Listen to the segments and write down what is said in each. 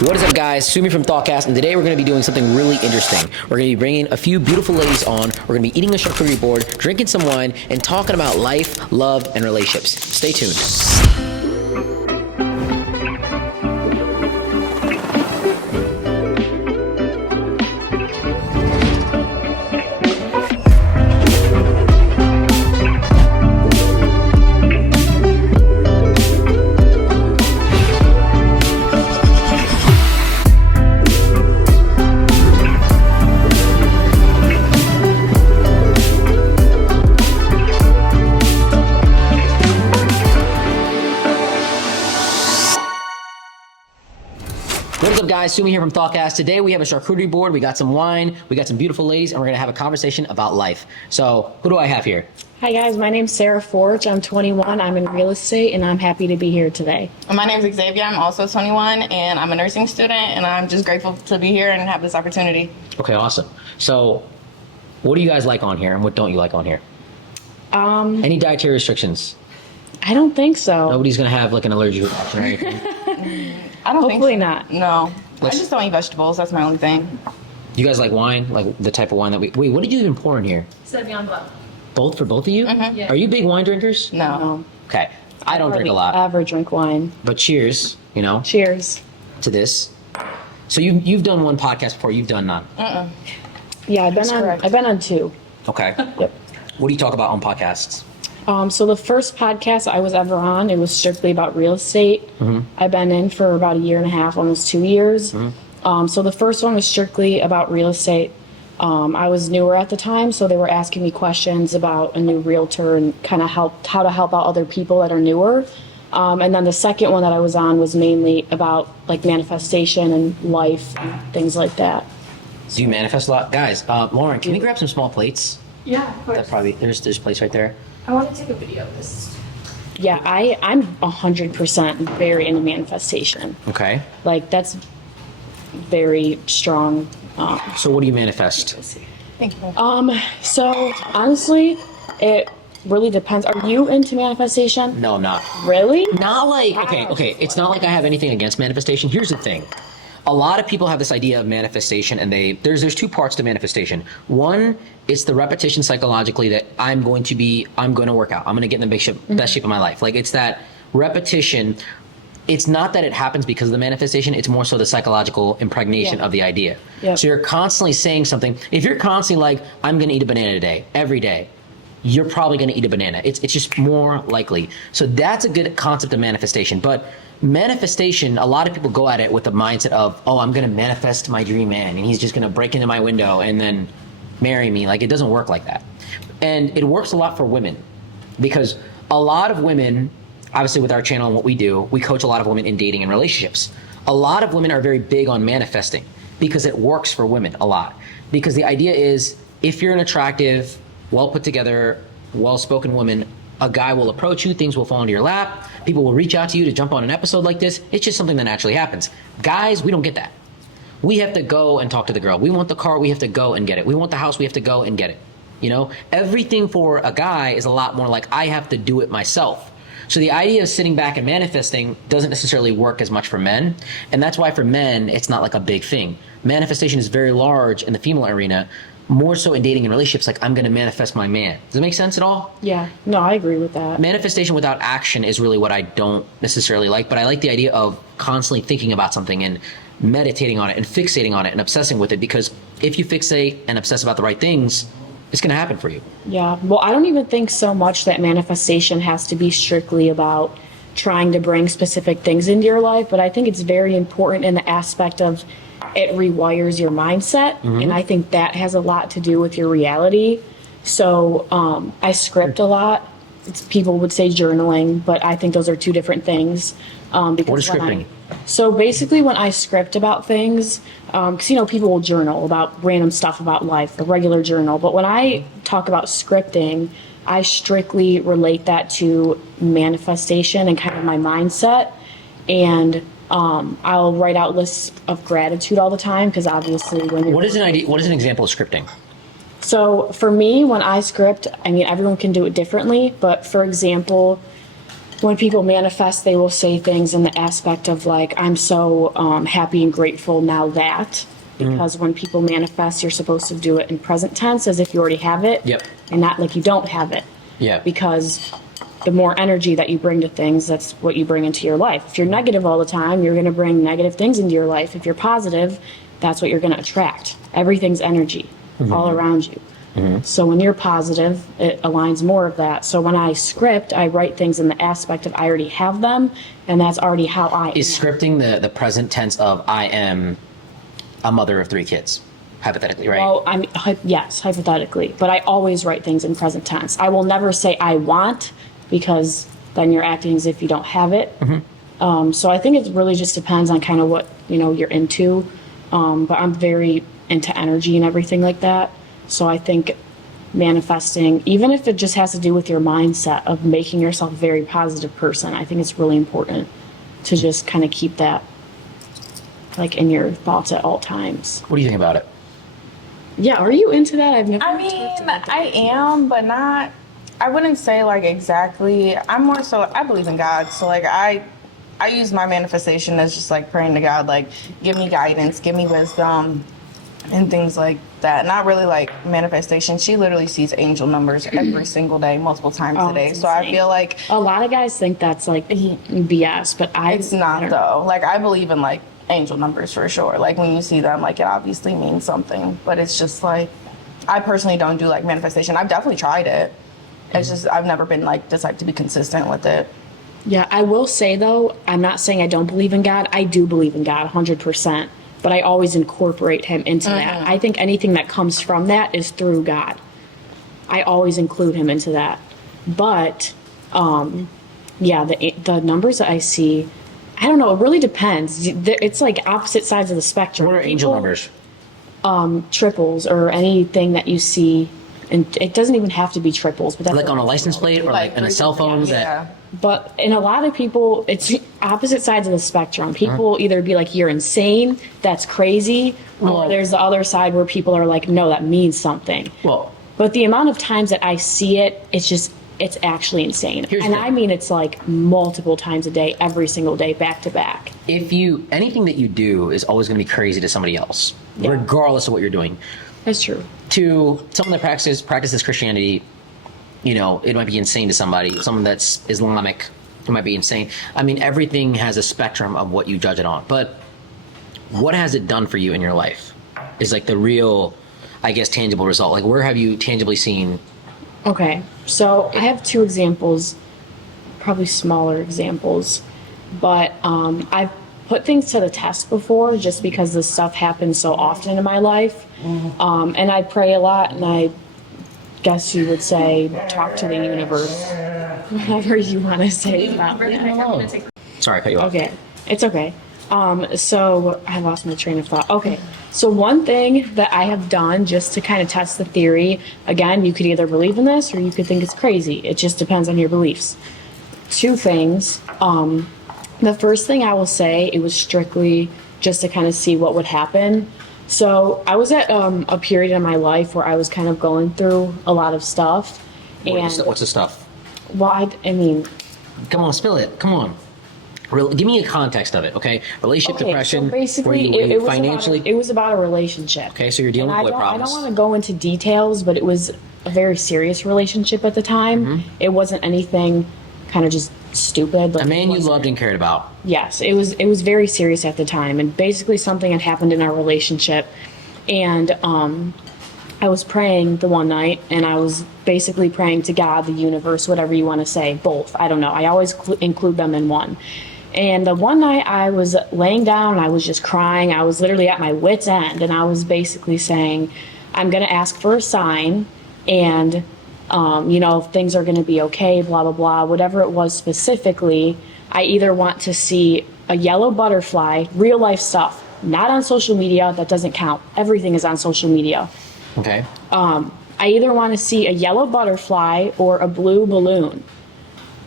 What is up, guys? Sumi from Thoughtcast, and today we're going to be doing something really interesting. We're going to be bringing a few beautiful ladies on. We're going to be eating a charcuterie board, drinking some wine, and talking about life, love, and relationships. Stay tuned. What's up, guys? Sumi here from Thoughtcast. Today we have a charcuterie board, we got some wine, we got some beautiful ladies, and we're going to have a conversation about life. So, who do I have here? Hi guys, my name's Sarah Forge. I'm 21, I'm in real estate, and I'm happy to be here today. My name's Xavier. I'm also 21, and I'm a nursing student, and I'm just grateful to be here and have this opportunity. Okay, awesome. So, what do you guys like on here, and what don't you like on here? Any dietary restrictions? I don't think so. Nobody's going to have like an allergic reaction or anything? I don't Hopefully think so. not. No. Let's- I just don't eat vegetables. That's my only thing. You guys like wine? Like the type of wine that we... Wait, what did you even pour in here? Sauvignon Blanc. Both for both of you? Yeah. Are you big wine drinkers? No. Okay. I don't drink a lot. Ever drink wine. But cheers, you know, Cheers. to this. So you've done one podcast before, you've done none. Yeah, correct. I've been on two. Okay. Yep. What do you talk about on podcasts? So the first podcast I was ever on, it was strictly about real estate. I've been in for about a year and a half, almost 2 years. So the first one was strictly about real estate. I was newer at the time, so they were asking me questions about a new realtor and kind of how to help out other people that are newer. And then the second one that I was on was mainly about like manifestation and life and things like that. Do you manifest a lot? Guys, Lauren, can we grab some small plates? Yeah, of course. That probably, there's plates right there. I want to take a video of this. Yeah, I'm 100% very into manifestation. Okay. Like that's very strong. So what do you manifest? Thank you. So honestly, it really depends. Are you into manifestation? No, I'm not. Really? Not like, okay. It's not like I have anything against manifestation. Here's the thing. A lot of people have this idea of manifestation, and there's two parts to manifestation. One, it's the repetition psychologically that I'm going to work out. I'm going to get in the best shape of my life. Like it's that repetition. It's not that it happens because of the manifestation. It's more so the psychological impregnation of the idea. Yep. So you're constantly saying something. If you're constantly like, I'm going to eat a banana today, every day, you're probably going to eat a banana. It's just more likely. So that's a good concept of manifestation. But manifestation, a lot of people go at it with the mindset of, oh, I'm going to manifest my dream man, and he's just going to break into my window and then marry me. Like, it doesn't work like that. And it works a lot for women because a lot of women, obviously with our channel and what we do, we coach a lot of women in dating and relationships. A lot of women are very big on manifesting because it works for women a lot. Because the idea is, if you're an attractive, well put together, well-spoken woman, a guy will approach you, things will fall into your lap, people will reach out to you to jump on an episode like this. It's just something that naturally happens. Guys, we don't get that. We have to go and talk to the girl. We want the car, we have to go and get it. We want the house, we have to go and get it. You know, everything for a guy is a lot more like, I have to do it myself. So the idea of sitting back and manifesting doesn't necessarily work as much for men. And that's why for men, it's not like a big thing. Manifestation is very large in the female arena, more so in dating and relationships, like I'm going to manifest my man. Does it make sense at all? Yeah. No, I agree with that. Manifestation without action is really what I don't necessarily like, but I like the idea of constantly thinking about something and meditating on it and fixating on it and obsessing with it, because if you fixate and obsess about the right things, it's going to happen for you. Yeah. Well, I don't even think so much that manifestation has to be strictly about trying to bring specific things into your life, but I think it's very important in the aspect of it rewires your mindset, and I think that has a lot to do with your reality. So I script a lot. People would say journaling, but I think those are two different things. Because What is scripting? So basically when I script about things, because people will journal about random stuff about life, a regular journal, but when I talk about scripting, I strictly relate that to manifestation and kind of my mindset. And I'll write out lists of gratitude all the time because obviously when you're... What is an example of scripting? So for me, when I script, I mean, everyone can do it differently, but for example, when people manifest, they will say things in the aspect of like, I'm so happy and grateful now that. Because when people manifest, you're supposed to do it in present tense as if you already have it. Yep. And not like you don't have it. Yeah. Because the more energy that you bring to things, that's what you bring into your life. If you're negative all the time, you're going to bring negative things into your life. If you're positive, that's what you're going to attract. Everything's energy all around you. So when you're positive, it aligns more of that. So when I script, I write things in the aspect of I already have them, and that's already how I Is am. scripting the present tense of I am a mother of 3 kids, hypothetically, right? Well, yes, hypothetically, but I always write things in present tense. I will never say I want, because then you're acting as if you don't have it. So I think it really just depends on kind of what you're into. But I'm very into energy and everything like that. So I think manifesting, even if it just has to do with your mindset of making yourself a very positive person, I think it's really important to just kind of keep that like in your thoughts at all times. What do you think about it? Yeah, are you into that? I've never. I mean, I am, but not. I wouldn't say like exactly. I'm more so. I believe in God, so like I use my manifestation as just like praying to God, like give me guidance, give me wisdom, and things like that. Not really like manifestation. She literally sees angel numbers every single day, multiple times a day. So I feel like a lot of guys think that's like BS, but it's not though. Like I believe in like angel numbers for sure. Like when you see them, like it obviously means something. But it's just like I personally don't do like manifestation. I've definitely tried it. It's just I've never been like the type to be consistent with it. Yeah, I will say though, I'm not saying I don't believe in God. I do believe in God 100%, but I always incorporate him into that. I think anything that comes from that is through God. I always include him into that. But yeah, the numbers that I see, I don't know, it really depends. It's like opposite sides of the spectrum. What are angel numbers? Triples or anything that you see, and it doesn't even have to be triples, but that's Like on a license plate or like in a cell phone? Yeah. But in a lot of people, it's opposite sides of the spectrum. People either be like, you're insane, that's crazy, or there's the other side where people are like, no, that means something. Well, But the amount of times that I see it, it's actually insane. Here's And the I thing. mean, it's like multiple times a day, every single day, back to back. anything that you do is always going to be crazy to somebody else, Yeah. regardless of what you're doing. That's true. To someone that practices Christianity, it might be insane to somebody. Someone that's Islamic, it might be insane. I mean, everything has a spectrum of what you judge it on. But what has it done for you in your life is like the real, I guess, tangible result. Like, where have you tangibly seen? Okay, so I have 2 examples, probably smaller examples, but I've put things to the test before just because this stuff happens so often in my life. And I pray a lot, and I guess you would say talk to the universe, whatever you want to say about that. Sorry, I cut you off. Okay, it's okay. So I lost my train of thought. Okay, so one thing that I have done just to kind of test the theory, again, you could either believe in this or you could think it's crazy. It just depends on your beliefs. 2 things. The first thing I will say, it was strictly just to kind of see what would happen. So I was at a period in my life where I was kind of going through a lot of stuff. What's the stuff? Well, I mean, Come on, spill it. Come on. Give me a context of it, okay? Relationship depression. so basically, where you it was financially. it was about a relationship. Okay, so you're dealing And with I what don't problems? want to go into details, but it was a very serious relationship at the time. Mm-hmm. It wasn't anything kind of just stupid. Like, A man it you wasn't- loved and cared about. Yes, it was very serious at the time, and basically something had happened in our relationship, and I was praying the one night, and I was basically praying to God, the universe, whatever you want to say, both. I don't know. I always include them in one. And the one night I was laying down, and I was just crying. I was literally at my wit's end, and I was basically saying, I'm going to ask for a sign, and if things are going to be okay, blah, blah, blah, whatever it was specifically. I either want to see a yellow butterfly, real life stuff, not on social media. That doesn't count. Everything is on social media. Okay. I either want to see a yellow butterfly or a blue balloon.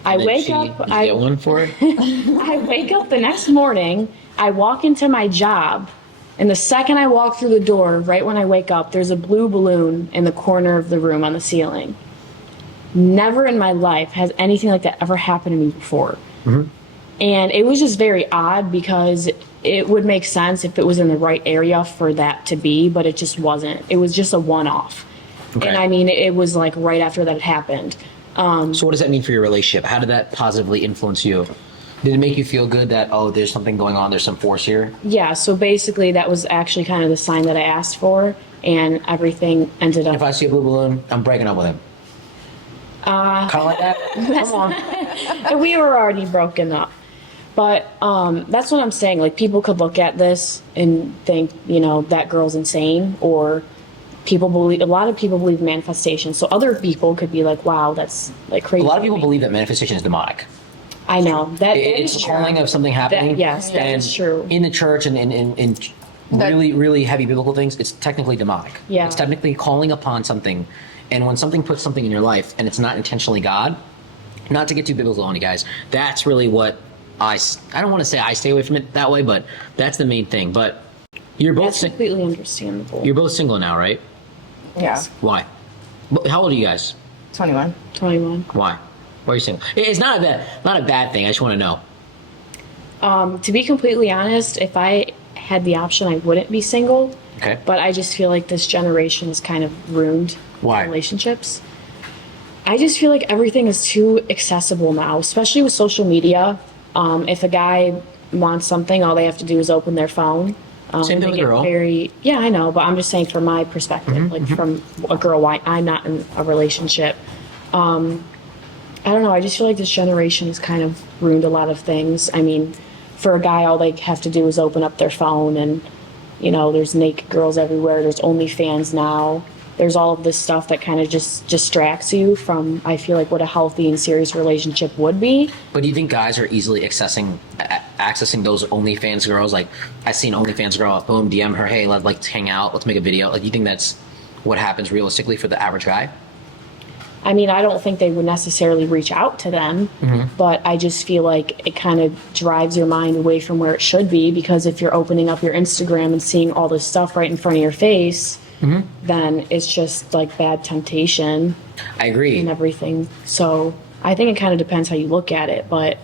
I wake up. Did you get one for it? I wake up the next morning. I walk into my job, and the second I walk through the door, right when I wake up, there's a blue balloon in the corner of the room on the ceiling. Never in my life has anything like that ever happened to me before. And it was just very odd because it would make sense if it was in the right area for that to be, but it just wasn't. It was just a one-off. Okay. And I mean, it was like right after that happened. So what does that mean for your relationship? How did that positively influence you? Did it make you feel good that, oh, there's something going on, there's some force here? Yeah, so basically that was actually kind of the sign that I asked for, and everything ended up. If I see a blue balloon, I'm breaking up with him. Kind of like that? Come on. We were already broken up. But that's what I'm saying. Like, people could look at this and think, you know, that girl's insane, or a lot of people believe manifestation. So other people could be like, wow, that's like crazy. A lot of people believe that manifestation is demonic. I know that It's is a calling of something happening. Yes, that and is true. In the church and in really, really heavy biblical things, it's technically demonic. Yeah. It's technically calling upon something. And when something puts something in your life and it's not intentionally God, not to get too biblical on you guys, that's really what I don't want to say I stay away from it that way, but that's the main thing. But you're both That's completely understandable. you're both single now, right? Yeah. Why? How old are you guys? 21. 21. Why? Why are you single? It's not a bad thing. I just want to know. To be completely honest, if I had the option, I wouldn't be single. Okay. But I just feel like this generation has kind of ruined Why? relationships. I just feel like everything is too accessible now, especially with social media. If a guy wants something, all they have to do is open their phone. Same thing they with a get girl. Yeah, I know, but I'm just saying from my perspective, like from a girl, why I'm not in a relationship. I don't know. I just feel like this generation has kind of ruined a lot of things. I mean, for a guy, all they have to do is open up their phone, and you know, there's naked girls everywhere. There's OnlyFans now. There's all of this stuff that kind of just distracts you from, I feel like, what a healthy and serious relationship would be. But do you think guys are easily accessing those OnlyFans girls? Like, I seen OnlyFans girl, boom, DM her, hey, let's hang out, let's make a video. Like, you think that's what happens realistically for the average guy? I mean, I don't think they would necessarily reach out to them, but I just feel like it kind of drives your mind away from where it should be, because if you're opening up your Instagram and seeing all this stuff right in front of your face, then it's just like bad temptation I agree. and everything. So I think it kind of depends how you look at it, but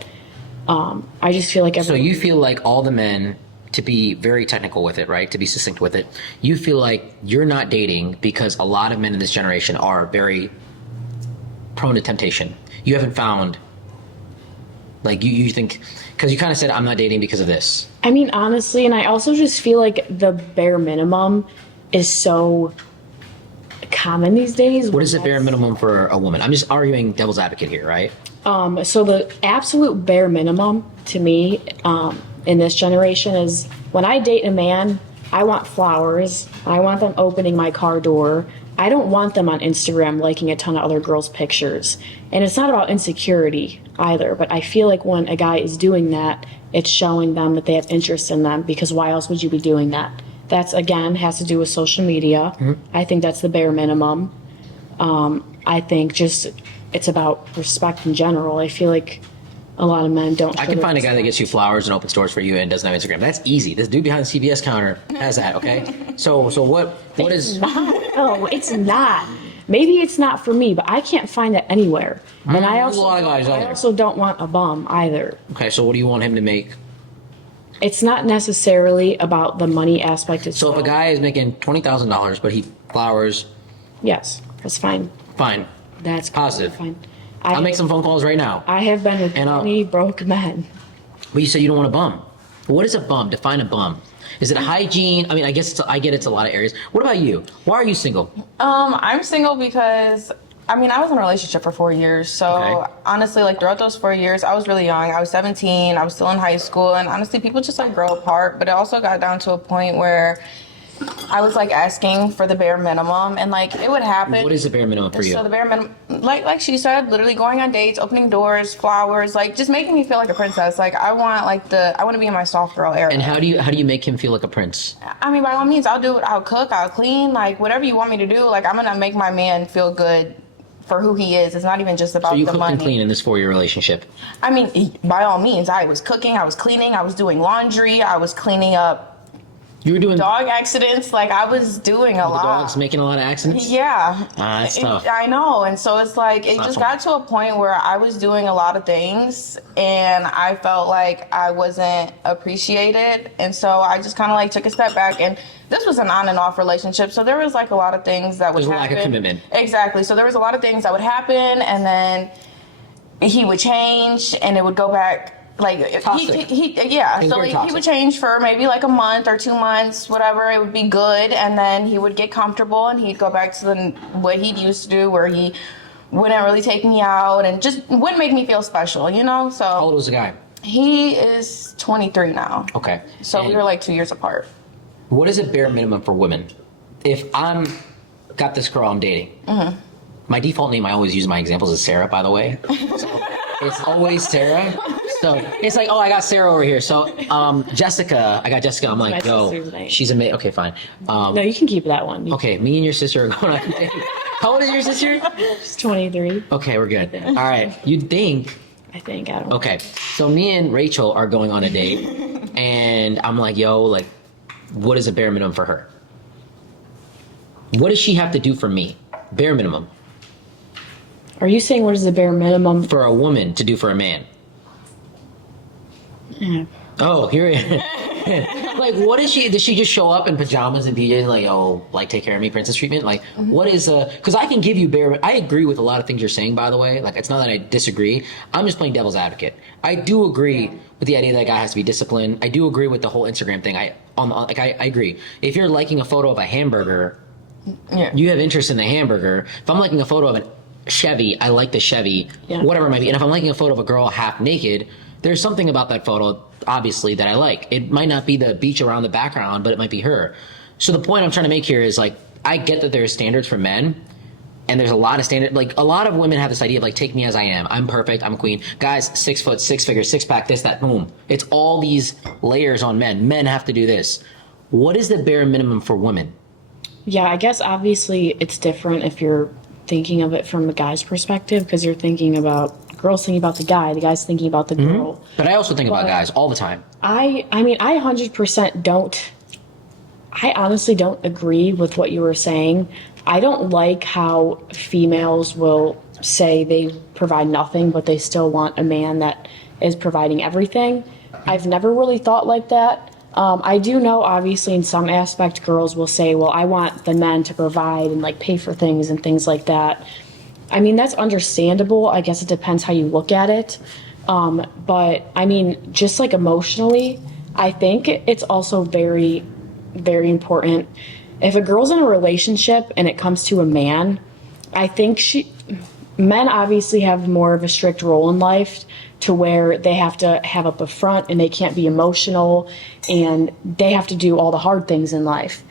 I just feel like So you feel like all the men, to be very technical with it, right? To be succinct with it, you feel like you're not dating because a lot of men in this generation are very prone to temptation. You haven't found, like, you think, because you kind of said, I'm not dating because of this. I mean, honestly, and I also just feel like the bare minimum is so common these days. What is the bare minimum for a woman? I'm just arguing devil's advocate here, right? So the absolute bare minimum to me in this generation is, when I date a man, I want flowers. I want them opening my car door. I don't want them on Instagram liking a ton of other girls' pictures. And it's not about insecurity either, but I feel like when a guy is doing that, it's showing them that they have interest in them, because why else would you be doing that? That's, again, has to do with social media. I think that's the bare minimum. I think just it's about respect in general. I feel like a lot of men don't. I can find a guy that gets you flowers and opens doors for you and doesn't have Instagram. That's easy. This dude behind the CVS counter has that, okay? So what is... No, it's not. Maybe it's not for me, but I can't find that anywhere. And I There's a lot of guys out I there. also don't want a bum either. Okay, so what do you want him to make? It's not necessarily about the money aspect itself. So if a guy is making $20,000, but he flowers, Yes, that's fine. fine. That's Positive. fine. I'll make some phone calls right now. I have been with And I'll- many broke men. But you said you don't want a bum. What is a bum? Define a bum. Is it a hygiene? I mean, I guess I get it's a lot of areas. What about you? Why are you single? I'm single because, I mean, I was in a relationship for 4 years. So Okay. honestly, like throughout those 4 years, I was really young. I was 17. I was still in high school. And honestly, people just like grow apart. But it also got down to a point where I was like asking for the bare minimum, and like it would happen. What is the bare minimum for you? So the bare minimum, like she said, literally going on dates, opening doors, flowers, like just making me feel like a princess. Like I want to be in my soft girl era. And how do you make him feel like a prince? I mean, by all means, I'll do it. I'll cook, I'll clean, like whatever you want me to do. Like I'm gonna make my man feel good for who he is. It's not even just about So you the cooked money. and clean in this 4-year relationship. I mean, by all means, I was cooking, I was cleaning, I was doing laundry, I was cleaning up You were doing dog accidents. Like I was doing a the lot. dogs making a lot of accidents? Yeah. That's tough. I know. And so it's like, it not just fun. got to a point where I was doing a lot of things and I felt like I wasn't appreciated. And so I just kind of like took a step back, and this was an on and off relationship. So there was like a lot of things that would There's a happen. lack of commitment. Exactly. So there was a lot of things that would happen, and then he would change and it would go back. Like Toxic. Yeah. It's So very he toxic. would change for maybe like a month or 2 months, whatever. It would be good, and then he would get comfortable and he'd go back to what he used to do, where he wouldn't really take me out and just wouldn't make me feel special, you know. How old So was the guy? he is 23 now. Okay. So we And were like 2 years apart. what is a bare minimum for women? If I'm got this girl I'm dating, my default name I always use in my examples is Sarah, by the way. So it's always Sarah. So it's like, oh, I got Sarah over here. So Jessica, I got Jessica. I'm like, My yo, sister's name. she's amazing. Okay, fine. No, you can keep that one. Okay, me and your sister are going on a date. How old is your sister? She's 23, Okay, we're good. All right. You'd think. I think. I don't know. Okay, so me and Rachel are going on a date, and I'm like, yo, like, what is a bare minimum for her? What does she have to do for me? Bare minimum Are you saying what is the bare minimum? for a woman to do for a man. Yeah. Oh, here. Like, what is she? Does she just show up in pajamas and PJs, like, oh, like, take care of me, princess treatment? Like, what is because I can give you bare. I agree with a lot of things you're saying, by the way. Like, it's not that I disagree. I'm just playing devil's advocate. I do agree with the idea that a guy has to be disciplined. I do agree with the whole Instagram thing. I agree. If you're liking a photo of a hamburger, Yeah. you have interest in the hamburger. If I'm liking a photo of a Chevy, I like the Chevy, Yeah. whatever it might be. And if I'm liking a photo of a girl half naked, there's something about that photo, obviously, that I like. It might not be the beach around the background, but it might be her. So the point I'm trying to make here is, like, I get that there's standards for men, and there's a lot of standard. Like, a lot of women have this idea of, like, take me as I am. I'm perfect. I'm a queen. Guys, 6 foot, 6 figures, six pack, this, that, boom. It's all these layers on men. Men have to do this. What is the bare minimum for women? Yeah, I guess obviously it's different if you're thinking of it from the guy's perspective, because you're thinking about girls thinking about the guy's thinking about the girl. But I also think about But- guys all the time. I mean, I 100% don't. I honestly don't agree with what you were saying. I don't like how females will say they provide nothing, but they still want a man that is providing everything. I've never really thought like that. I do know, obviously, in some aspect, girls will say, well, I want the men to provide and like pay for things and things like that. I mean, that's understandable. I guess it depends how you look at it. But I mean, just like emotionally, I think it's also very, very important. If a girl's in a relationship and it comes to a man, I think men obviously have more of a strict role in life to where they have to have up a front and they can't be emotional and they have to do all the hard things in life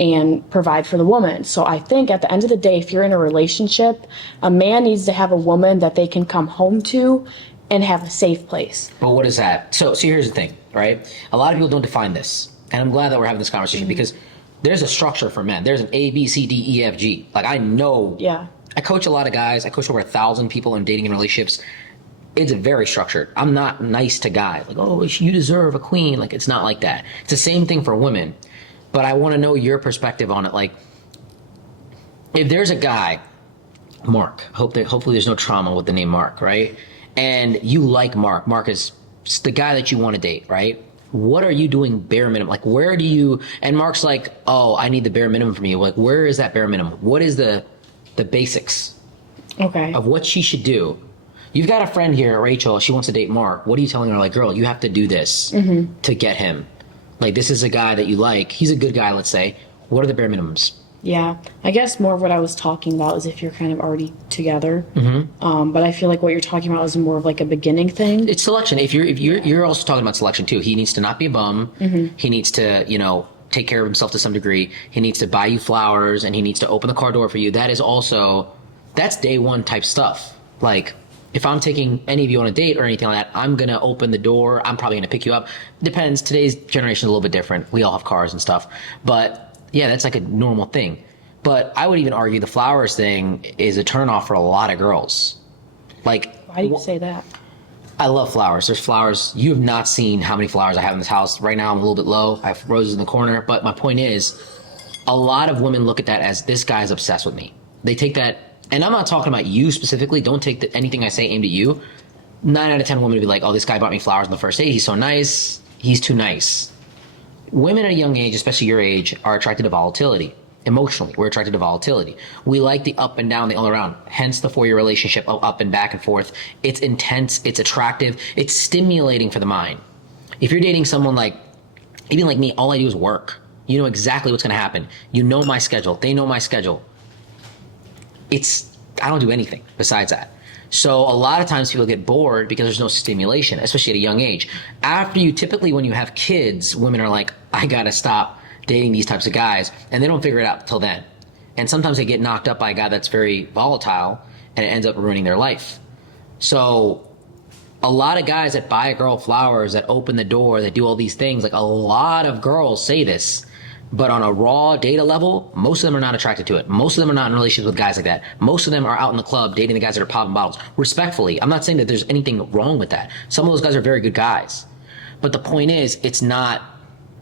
and provide for the woman. So I think at the end of the day, if you're in a relationship, a man needs to have a woman that they can come home to and have a safe place. But what is that? So here's the thing, right? A lot of people don't define this. And I'm glad that we're having this conversation because there's a structure for men. There's an A, B, C, D, E, F, G. Like, I know. Yeah. I coach a lot of guys. I coach over 1,000 people in dating and relationships. It's very structured. I'm not nice to guys. Like, oh, you deserve a queen. Like, it's not like that. It's the same thing for women. But I want to know your perspective on it. Like, if there's a guy, Mark, hopefully there's no trauma with the name Mark, right? And you like Mark. Mark is the guy that you want to date, right? What are you doing bare minimum? Like, where do you, and Mark's like, oh, I need the bare minimum from you. Like, where is that bare minimum? What is the basics Okay. of what she should do? You've got a friend here, Rachel, she wants to date Mark. What are you telling her? Like, girl, you have to do this to get him. Like, this is a guy that you like. He's a good guy, let's say. What are the bare minimums? Yeah, I guess more of what I was talking about is if you're kind of already together. But I feel like what you're talking about is more of like a beginning thing. It's selection. If you're also talking about selection too. He needs to not be a bum. He needs to, take care of himself to some degree. He needs to buy you flowers and he needs to open the car door for you. That's day one type stuff. Like, if I'm taking any of you on a date or anything like that, I'm going to open the door. I'm probably going to pick you up. Depends. Today's generation is a little bit different. We all have cars and stuff. But yeah, that's like a normal thing. But I would even argue the flowers thing is a turnoff for a lot of girls. Like, Why do you say that? I love flowers. There's flowers. You have not seen how many flowers I have in this house. Right now I'm a little bit low. I have roses in the corner. But my point is, a lot of women look at that as this guy's obsessed with me. They take that, and I'm not talking about you specifically. Don't take anything I say aimed at you. 9 out of 10 women would be like, oh, this guy bought me flowers on the first date. He's so nice. He's too nice. Women at a young age, especially your age, are attracted to volatility. Emotionally, we're attracted to volatility. We like the up and down, the all around. Hence the 4-year relationship of up and back and forth. It's intense. It's attractive. It's stimulating for the mind. If you're dating someone like, even like me, all I do is work. You know exactly what's going to happen. You know my schedule. They know my schedule. I don't do anything besides that. So a lot of times people get bored because there's no stimulation, especially at a young age. After you, typically when you have kids, women are like, I got to stop dating these types of guys, and they don't figure it out till then. And sometimes they get knocked up by a guy that's very volatile, and it ends up ruining their life. So a lot of guys that buy a girl flowers, that open the door, that do all these things, like a lot of girls say this, but on a raw data level, most of them are not attracted to it. Most of them are not in relationships with guys like that. Most of them are out in the club dating the guys that are popping bottles. Respectfully, I'm not saying that there's anything wrong with that. Some of those guys are very good guys. But the point is, it's not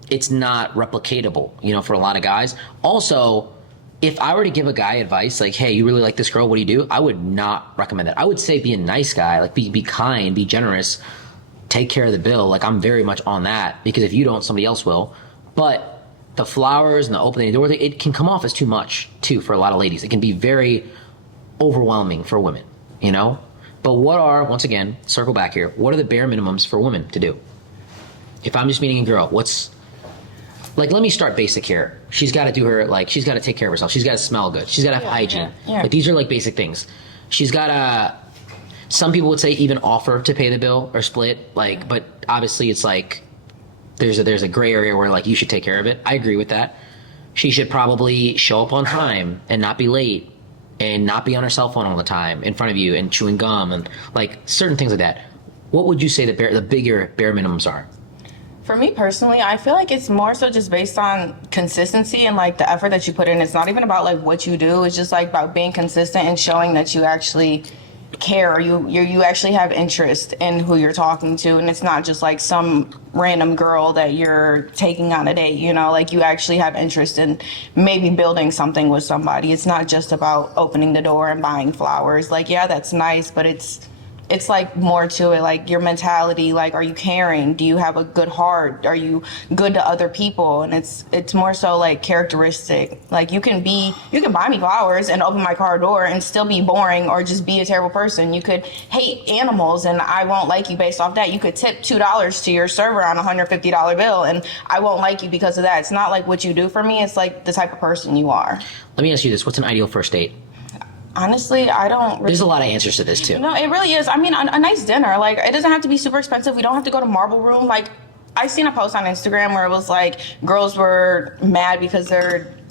replicatable, for a lot of guys. Also, if I were to give a guy advice like, hey, you really like this girl, what do you do? I would not recommend that. I would say be a nice guy, like be kind, be generous, take care of the bill. Like, I'm very much on that, because if you don't, somebody else will. But the flowers and the opening the door, it can come off as too much too for a lot of ladies. It can be very overwhelming for women, But once again, circle back here, what are the bare minimums for women to do? If I'm just meeting a girl, let me start basic here. She's got to she's got to take care of herself. She's got to smell good. She's got to have hygiene. Yeah. Like, these are like basic things. She's got to, some people would say even offer to pay the bill or split, but obviously it's like, there's a gray area where you should take care of it. I agree with that. She should probably show up on time and not be late and not be on her cell phone all the time in front of you and chewing gum and certain things like that. What would you say the bigger bare minimums are? For me personally, I feel like it's more so just based on consistency and the effort that you put in. It's not even about what you do. It's just about being consistent and showing that you actually care, or you actually have interest in who you're talking to, and it's not just some random girl that you're taking on a date. You actually have interest in maybe building something with somebody. It's not just about opening the door and buying flowers. Yeah, that's nice, but it's more to it, your mentality. Are you caring? Do you have a good heart? Are you good to other people? And it's more so characteristic. You can buy me flowers and open my car door and still be boring or just be a terrible person. You could hate animals and I won't like you based off that. You could tip $2 to your server on a $150 bill and I won't like you because of that. It's not what you do for me. It's the type of person you are. Let me ask you this. What's an ideal first date? Honestly, I don't really... There's a lot of answers to this too. No, it really is. I mean, a nice dinner. It doesn't have to be super expensive. We don't have to go to Marble Room. I seen a post on Instagram where it was girls were mad because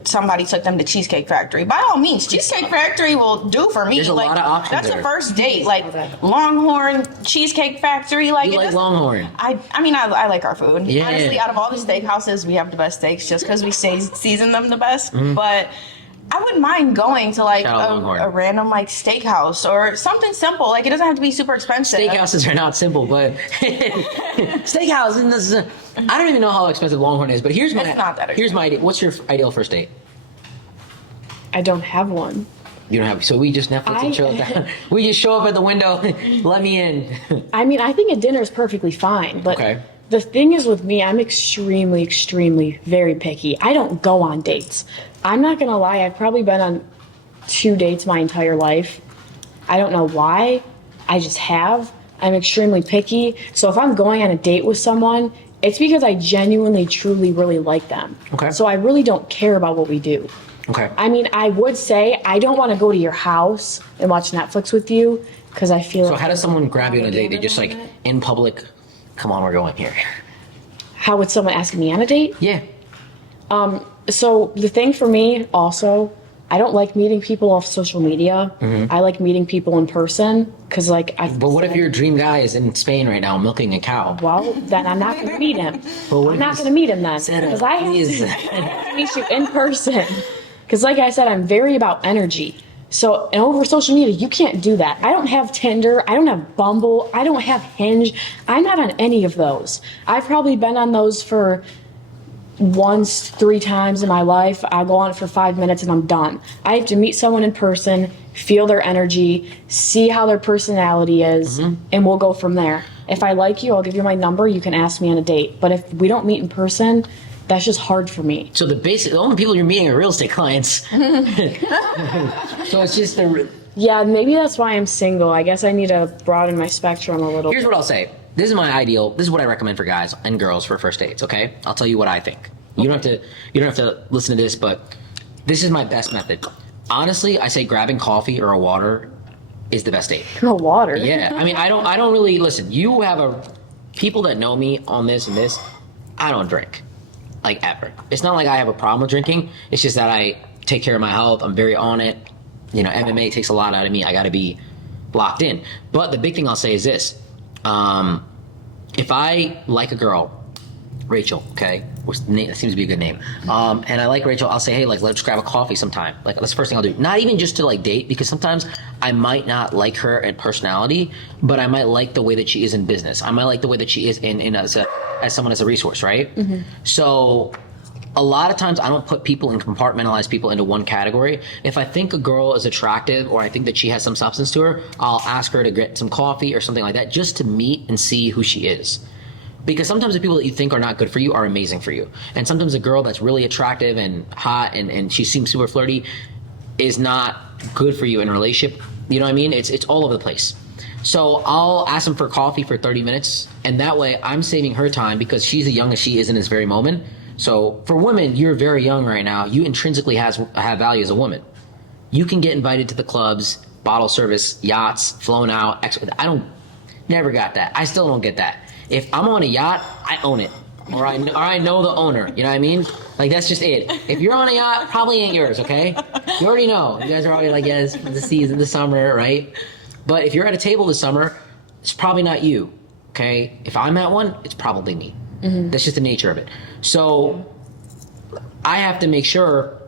somebody took them to Cheesecake Factory. By all means, Cheesecake Factory will do for me. There's a lot of options That's there. a first date. Longhorn, Cheesecake Factory. You like Longhorn? I like our food. Yeah. Honestly, out of all the steakhouses, we have the best steaks just because we season them the best. Mm-hmm. But I wouldn't mind going to a random steakhouse or something simple. It doesn't have to be super expensive. Steakhouses are not simple, but steakhouse. I don't even know how expensive Longhorn is, but here's my idea. What's your ideal first date? I don't have one. You don't have, so we just Netflix and chill. We just show up at the window. Let me in. I think a dinner is perfectly fine, but okay. The thing is with me, I'm extremely, extremely very picky. I don't go on dates. I'm not going to lie. I've probably been on 2 dates my entire life. I don't know why. I just have. I'm extremely picky. So if I'm going on a date with someone, it's because I genuinely, truly, really like them. Okay. So I really don't care about what we do. Okay. I would say I don't want to go to your house and watch Netflix with you because I feel So how does someone grab you on a date? They just in public, come on, we're going here. How would someone ask me on a date? Yeah. So the thing for me also, I don't like meeting people off social media. Mm-hmm. I like meeting people in person because But what if your dream guy is in Spain right now milking a cow? Well, then I'm not going to meet him. I'm not going to meet him then because I have to meet you in person. Because like I said, I'm very about energy. So, and over social media, you can't do that. I don't have Tinder. I don't have Bumble. I don't have Hinge. I'm not on any of those. I've probably been on those for once, 3 times in my life. I go on it for 5 minutes and I'm done. I have to meet someone in person, feel their energy, see how their personality is, and we'll go from there. If I like you, I'll give you my number. You can ask me on a date. But if we don't meet in person, that's just hard for me. So the only people you're meeting are real estate clients. So it's just Yeah, maybe that's why I'm single. I guess I need to broaden my spectrum a little. Here's what I'll say. This is my ideal. This is what I recommend for guys and girls for first dates. Okay, I'll tell you what I think. You don't have to listen to this, but this is my best method. Honestly, I say grabbing coffee or a water is the best date. No water. Yeah, I mean, I don't really listen. You have people that know me on this and this. I don't drink, like ever. It's not like I have a problem with drinking. It's just that I take care of my health. I'm very on it. You know, MMA takes a lot out of me. I got to be locked in. But the big thing I'll say is this: if I like a girl, Rachel, okay, that seems to be a good name, and I like Rachel, I'll say, hey, like, let's grab a coffee sometime. Like, that's the first thing I'll do. Not even just to like date, because sometimes I might not like her in personality, but I might like the way that she is in business. I might like the way that she is in as someone as a resource, right? So a lot of times I don't put people and compartmentalize people into one category. If I think a girl is attractive or I think that she has some substance to her, I'll ask her to get some coffee or something like that just to meet and see who she is. Because sometimes the people that you think are not good for you are amazing for you. And sometimes a girl that's really attractive and hot and she seems super flirty is not good for you in a relationship. You know what I mean? It's all over the place. So I'll ask them for coffee for 30 minutes. And that way I'm saving her time because she's as young as she is in this very moment. So for women, you're very young right now. You intrinsically have value as a woman. You can get invited to the clubs, bottle service, yachts, flown out. Never got that. I still don't get that. If I'm on a yacht, I own it. Or I know the owner. You know what I mean? Like, that's just it. If you're on a yacht, probably ain't yours, okay? You already know. You guys are already like, yeah, it's the season, the summer, right? But if you're at a table this summer, it's probably not you, okay? If I'm at one, it's probably me. That's just the nature of it. So I have to make sure,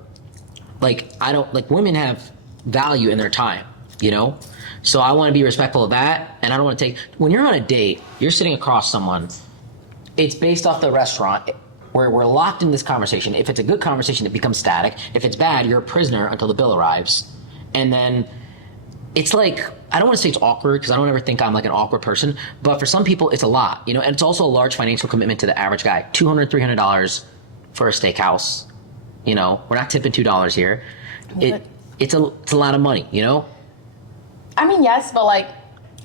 women have value in their time, you know? So I want to be respectful of that, and I don't want to when you're on a date, you're sitting across someone, it's based off the restaurant, where we're locked in this conversation. If it's a good conversation, it becomes static. If it's bad, you're a prisoner until the bill arrives. And then it's like, I don't want to say it's awkward, because I don't ever think I'm like an awkward person, but for some people, it's a lot, you know, and it's also a large financial commitment to the average guy. $200, $300 for a steakhouse, you know, we're not tipping $2 here. It's a lot of money, you know? I mean, yes, but like,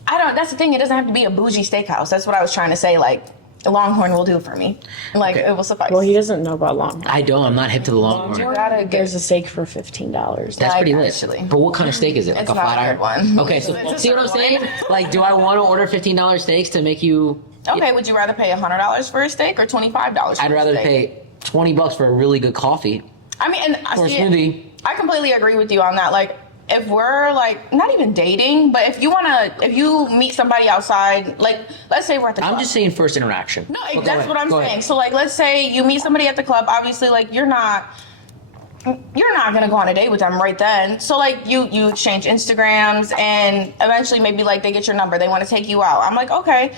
that's the thing. It doesn't have to be a bougie steakhouse. That's what I was trying to say. Like, a Longhorn will do for me. Like, Okay. it will suffice. Well, he doesn't know about Longhorn. I'm not hip to the Longhorn. There's a steak for $15. That's pretty lit. Actually. But what kind of steak is it? It's Like a not flat a iron? good one. Okay, so It's a see what I'm good saying? one. Like, do I want to order $15 steaks to make you... Okay, would you rather pay $100 for a steak or $25 for I'd rather pay $20 for a really good coffee. I mean, and Or a smoothie. I completely agree with you on that. Like, if we're like not even dating, but if you meet somebody outside, like let's say we're at the club. I'm just saying first interaction. No, But go that's ahead. what I'm Go saying. ahead. So like, let's say you meet somebody at the club. Obviously, like you're not gonna go on a date with them right then. So like you exchange Instagrams, and eventually maybe like they get your number. They want to take you out. I'm like, okay.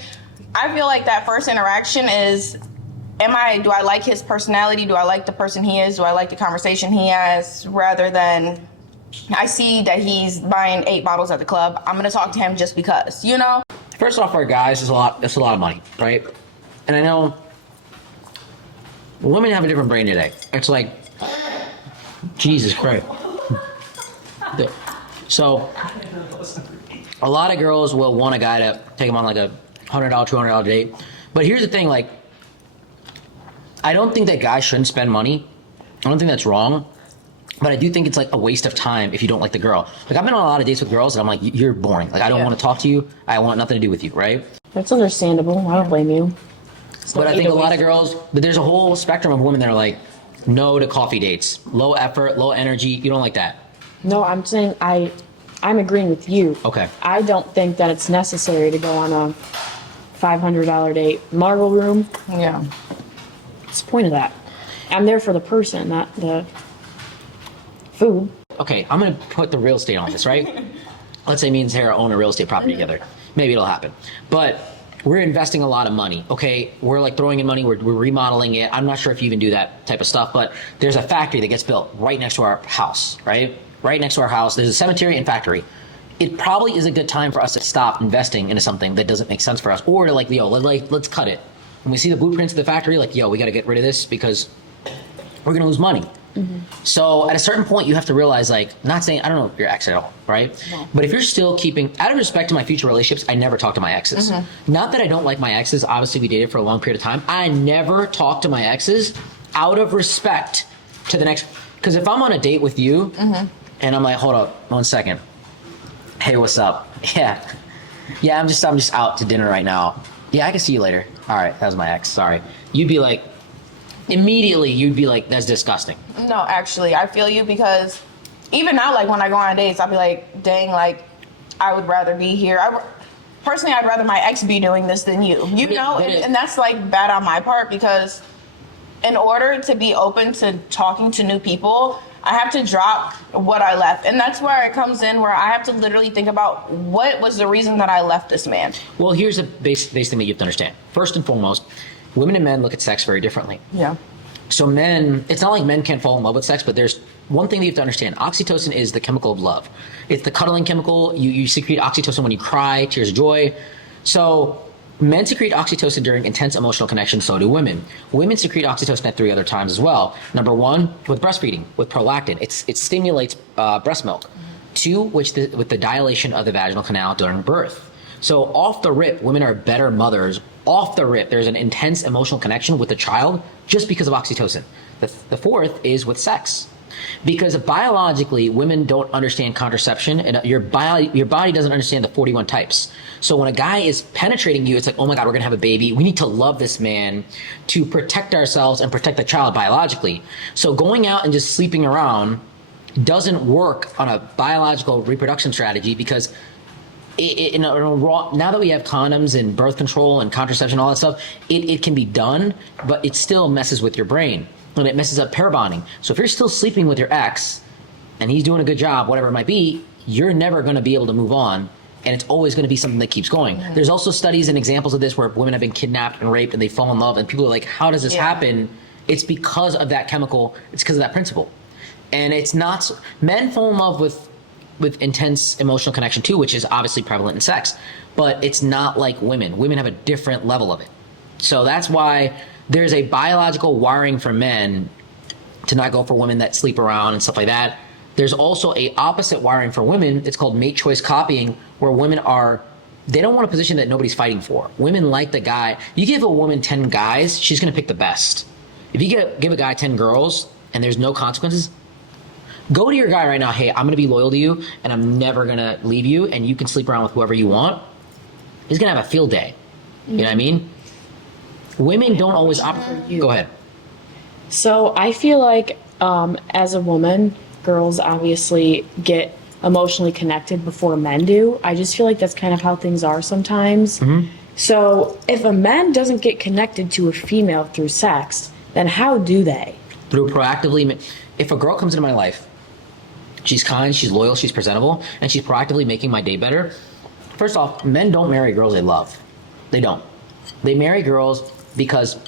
I feel like that first interaction is, do I like his personality? Do I like the person he is? Do I like the conversation he has? Rather than I see that he's buying 8 bottles at the club, I'm gonna talk to him just because, you know? First off, for guys, it's a lot of money, right? And I know women have a different brain today. It's like, Jesus Christ. So, a lot of girls will want a guy to take them on like a $100, $200 date. But here's the thing, like, I don't think that guys shouldn't spend money. I don't think that's wrong. But I do think it's like a waste of time if you don't like the girl. Like, I've been on a lot of dates with girls and I'm like, you're boring. Like, I don't want to talk to you. I want nothing to do with you, right? That's understandable. I don't blame you. But I think a lot of girls, but there's a whole spectrum of women that are like, no to coffee dates. Low effort, low energy. You don't like that. No, I'm saying I'm agreeing with you. Okay. I don't think that it's necessary to go on a $500 date. Marble room, Yeah. what's the point of that? I'm there for the person, not the food. okay, I'm going to put the real estate on this, right? Let's say me and Sarah own a real estate property together. Maybe it'll happen. But we're investing a lot of money, okay? We're like throwing in money, we're remodeling it. I'm not sure if you even do that type of stuff, but there's a factory that gets built right next to our house, right? Right next to our house. There's a cemetery and factory. It probably is a good time for us to stop investing into something that doesn't make sense for us, or to like, yo, let's cut it. When we see the blueprints of the factory, like, yo, we got to get rid of this because we're going to lose money. So at a certain point, you have to realize, like, not saying, I don't know your ex at all, right? No. But if you're still keeping, out of respect to my future relationships, I never talk to my exes. Not that I don't like my exes. Obviously, we dated for a long period of time. I never talk to my exes out of respect to the next. Because if I'm on a date with you and I'm like, hold up, 1 second. Hey, what's up? Yeah, I'm just out to dinner right now. Yeah, I can see you later. All right, that was my ex. Sorry. You'd be like, immediately, that's disgusting. No, actually, I feel you, because even now, like when I go on dates, I'll be like, dang, like I would rather be here. Personally, I'd rather my ex be doing this than you. And that's like bad on my part, because in order to be open to talking to new people, I have to drop what I left. And that's where it comes in, where I have to literally think about what was the reason that I left this man. Well, here's a base thing that you have to understand. First and foremost, women and men look at sex very differently. Yeah. So men, it's not like men can't fall in love with sex, but there's one thing that you have to understand. Oxytocin is the chemical of love. It's the cuddling chemical. You secrete oxytocin when you cry, tears of joy. So men secrete oxytocin during intense emotional connection, so do women. Women secrete oxytocin at 3 other times as well. Number 1, with breastfeeding, with prolactin. It stimulates breast milk. 2, with the dilation of the vaginal canal during birth. So off the rip, women are better mothers. Off the rip, there's an intense emotional connection with the child just because of oxytocin. The 4th is with sex. Because biologically, women don't understand contraception, and your body doesn't understand the 41 types. So when a guy is penetrating you, it's like, oh my God, we're gonna have a baby. We need to love this man to protect ourselves and protect the child biologically. So going out and just sleeping around doesn't work on a biological reproduction strategy, because now that we have condoms and birth control and contraception, all that stuff, it can be done, but it still messes with your brain. And it messes up pair bonding. So if you're still sleeping with your ex and he's doing a good job, whatever it might be, you're never going to be able to move on. And it's always going to be something that keeps going. There's also studies and examples of this where women have been kidnapped and raped and they fall in love, and people are like, how does this happen? It's because of that chemical. It's because of that principle. And it's not, men fall in love with intense emotional connection too, which is obviously prevalent in sex, but it's not like women. Women have a different level of it. So that's why there's a biological wiring for men to not go for women that sleep around and stuff like that. There's also a opposite wiring for women. It's called mate choice copying, where women they don't want a position that nobody's fighting for. Women like the guy. You give a woman 10 guys, she's going to pick the best. If you give a guy 10 girls and there's no consequences, go to your guy right now, hey, I'm going to be loyal to you and I'm never going to leave you, and you can sleep around with whoever you want. He's going to have a field day. You know what I mean? Women don't always operate. Go ahead. So I feel like as a woman, girls obviously get emotionally connected before men do. I just feel like that's kind of how things are sometimes. So if a man doesn't get connected to a female through sex, then how do they? Through proactively, if a girl comes into my life, she's kind, she's loyal, she's presentable, and she's proactively making my day better. First off, men don't marry girls they love. They don't. They marry girls because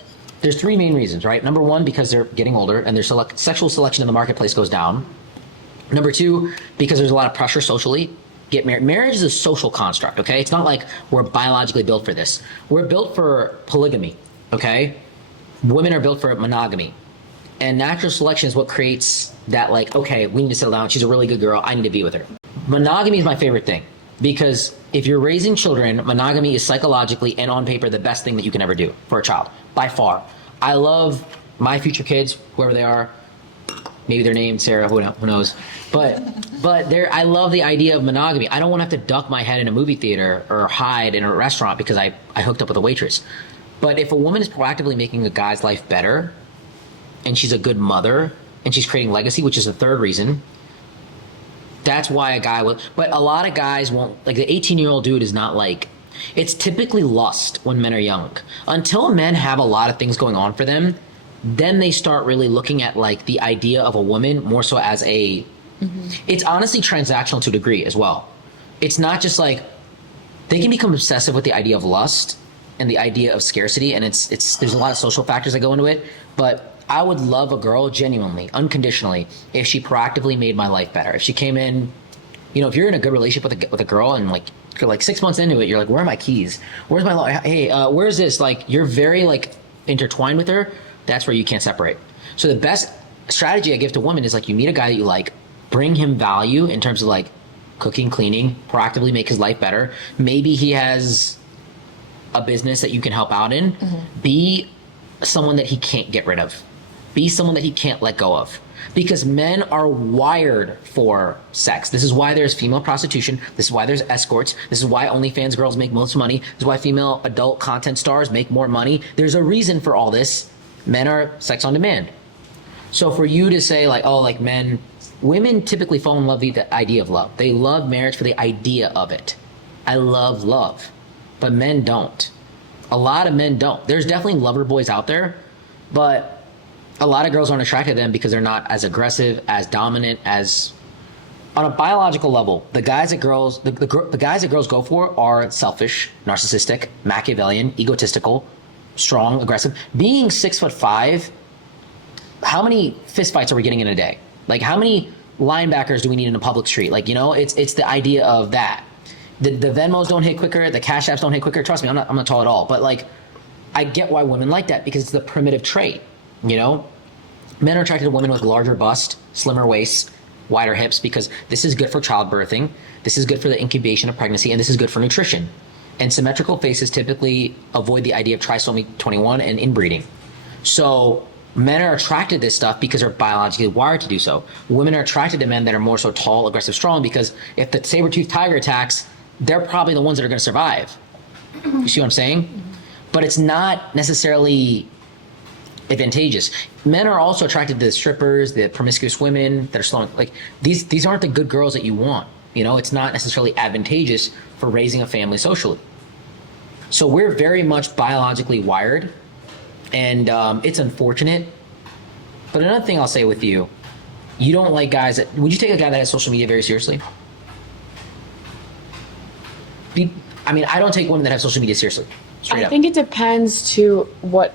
there's 3 main reasons, right? Number 1, because they're getting older and their sexual selection in the marketplace goes down. Number 2, because there's a lot of pressure socially. Get married. Marriage is a social construct, okay? It's not like we're biologically built for this. We're built for polygamy, okay? Women are built for monogamy. And natural selection is what creates that, like, okay, we need to settle down. She's a really good girl. I need to be with her. Monogamy is my favorite thing, because if you're raising children, monogamy is psychologically and on paper the best thing that you can ever do for a child, by far. I love my future kids, whoever they are. Maybe their name, Sarah, who knows? But I love the idea of monogamy. I don't want to have to duck my head in a movie theater or hide in a restaurant because I hooked up with a waitress. But if a woman is proactively making a guy's life better, and she's a good mother, and she's creating legacy, which is the 3rd reason, that's why a guy will. But a lot of guys won't, like the 18-year-old dude is not like, it's typically lust when men are young. Until men have a lot of things going on for them, then they start really looking at like the idea of a woman more so as a It's honestly transactional to a degree as well. It's not just like they can become obsessive with the idea of lust and the idea of scarcity, and it's there's a lot of social factors that go into it. But I would love a girl genuinely, unconditionally, if she proactively made my life better. If she came in, if you're in a good relationship with a girl and like you're like 6 months into it, you're like, where are my keys? Where's my hey? Where's this? Like you're very like intertwined with her. That's where you can't separate. So the best strategy I give to women is like you meet a guy that you like, bring him value in terms of like cooking, cleaning, proactively make his life better. Maybe he has a business that you can help out in. Be someone that he can't get rid of. Be someone that he can't let go of. Because men are wired for sex. This is why there's female prostitution. This is why there's escorts. This is why OnlyFans girls make most money. This is why female adult content stars make more money. There's a reason for all this. Men are sex on demand. So for you to say like, oh, like women typically fall in love with the idea of love. They love marriage for the idea of it. I love love, but men don't. A lot of men don't. There's definitely lover boys out there, but a lot of girls aren't attracted to them because they're not as aggressive, as dominant, as on a biological level. The guys that girls go for are selfish, narcissistic, Machiavellian, egotistical, strong, aggressive. Being 6'5", how many fist fights are we getting in a day? Like how many linebackers do we need in a public street? Like, it's the idea of that. The Venmos don't hit quicker, the Cash Apps don't hit quicker. Trust me, I'm not tall at all, but like I get why women like that because it's the primitive trait, Men are attracted to women with larger bust, slimmer waists, wider hips because this is good for childbirthing, this is good for the incubation of pregnancy, and this is good for nutrition. And symmetrical faces typically avoid the idea of trisomy 21 and inbreeding. So men are attracted to this stuff because they're biologically wired to do so. Women are attracted to men that are more so tall, aggressive, strong because if the saber-toothed tiger attacks, they're probably the ones that are going to survive. You see what I'm saying? But it's not necessarily advantageous. Men are also attracted to the strippers, the promiscuous women that are slow. Like these aren't the good girls that you want. It's not necessarily advantageous for raising a family socially. So we're very much biologically wired, and it's unfortunate. But another thing I'll say with you, you don't like guys that. Would you take a guy that has social media very seriously? I don't take women that have social media seriously. Straight I up. think it depends to what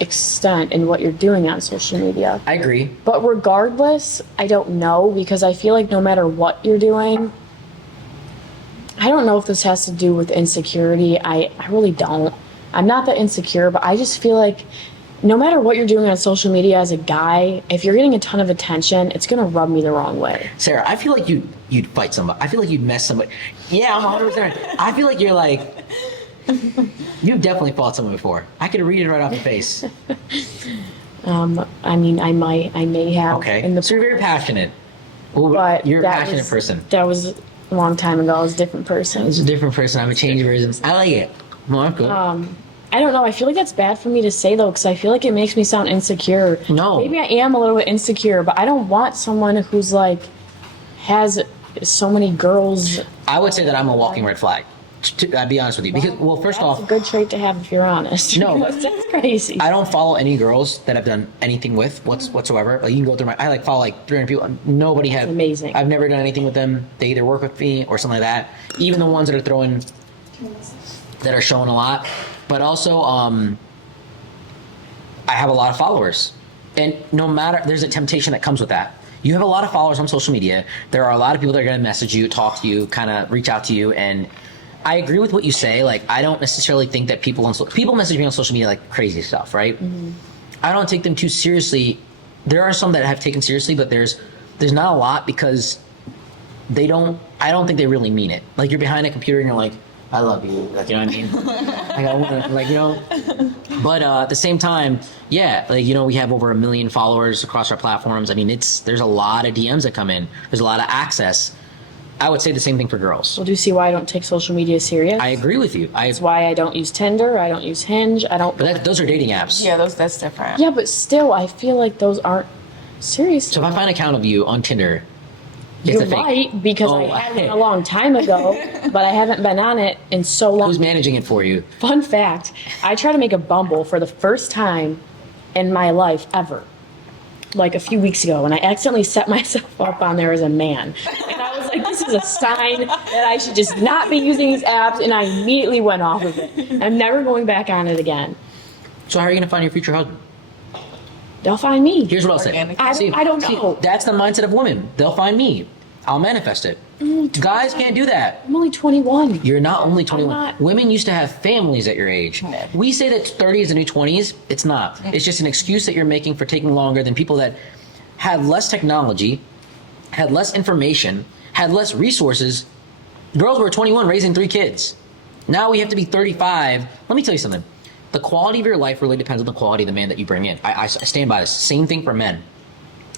extent and what you're doing on social media. I agree. But regardless, I don't know because I feel like no matter what you're doing, I don't know if this has to do with insecurity. I really don't. I'm not that insecure, but I just feel like no matter what you're doing on social media as a guy, if you're getting a ton of attention, it's going to rub me the wrong way. Sarah, I feel like you'd fight somebody. I feel like you'd mess somebody. Yeah, I'm 100%. I feel like you're like, you've definitely fought someone before. I could read it right off your face. I may have. Okay. So you're very passionate. Well, But you're a that passionate was- person. That was a long time ago. I was a different person. It's a different person. I'm a changed version. I like it. No, I'm cool. I don't know. I feel like that's bad for me to say though, because I feel like it makes me sound insecure. No. Maybe I am a little bit insecure, but I don't want someone who's like has so many girls. I would say that I'm a walking red flag. I'd be honest with you. Because, well, first That's off, a good trait to have if you're honest. No, but- that's crazy. I don't follow any girls that I've done anything with whatsoever. Like you can go through I follow like 300 people. Nobody has. amazing. I've never done anything with them. They either work with me or something like that. Even the ones that are throwing, that are showing a lot. But also, I have a lot of followers, and no matter, there's a temptation that comes with that. You have a lot of followers on social media. There are a lot of people that are going to message you, talk to you, kind of reach out to you, and I agree with what you say. Like, I don't necessarily think that people message me on social media like crazy stuff, right? Mm-hmm. I don't take them too seriously. There are some that I have taken seriously, but there's not a lot because I don't think they really mean it. Like, you're behind a computer and you're like, I love you. Like, you know what I mean? Like, I want to, like, But at the same time, yeah, like, we have over 1 million followers across our platforms. I mean, there's a lot of DMs that come in. There's a lot of access. I would say the same thing for girls. Well, do you see why I don't take social media serious? I agree with you. That's why I don't use Tinder. I don't use Hinge. I don't. But those are dating apps. Yeah, that's different. Yeah, but still, I feel like those aren't serious. So if I find an account of you on Tinder, it's You're a fake. right, because I had one a long time ago, but I haven't been on it in so long. Who's managing it for you? Fun fact, I tried to make a Bumble for the first time in my life ever. like a few weeks ago, and I accidentally set myself up on there as a man. And I was like, this is a sign that I should just not be using these apps, and I immediately went off of it. I'm never going back on it again. So how are you going to find your future husband? They'll find me. Here's what I'll say. I don't know. That's the mindset of women. They'll find me. I'll manifest it. Guys can't do that. I'm only 21. You're not only 21. I'm not. Women used to have families at your age. No. We say that 30 is the new 20s. It's not. It's just an excuse that you're making for taking longer than people that had less technology, had less information, had less resources. Girls were 21 raising 3 kids. Now we have to be 35. Let me tell you something. The quality of your life really depends on the quality of the man that you bring in. I stand by this. Same thing for men.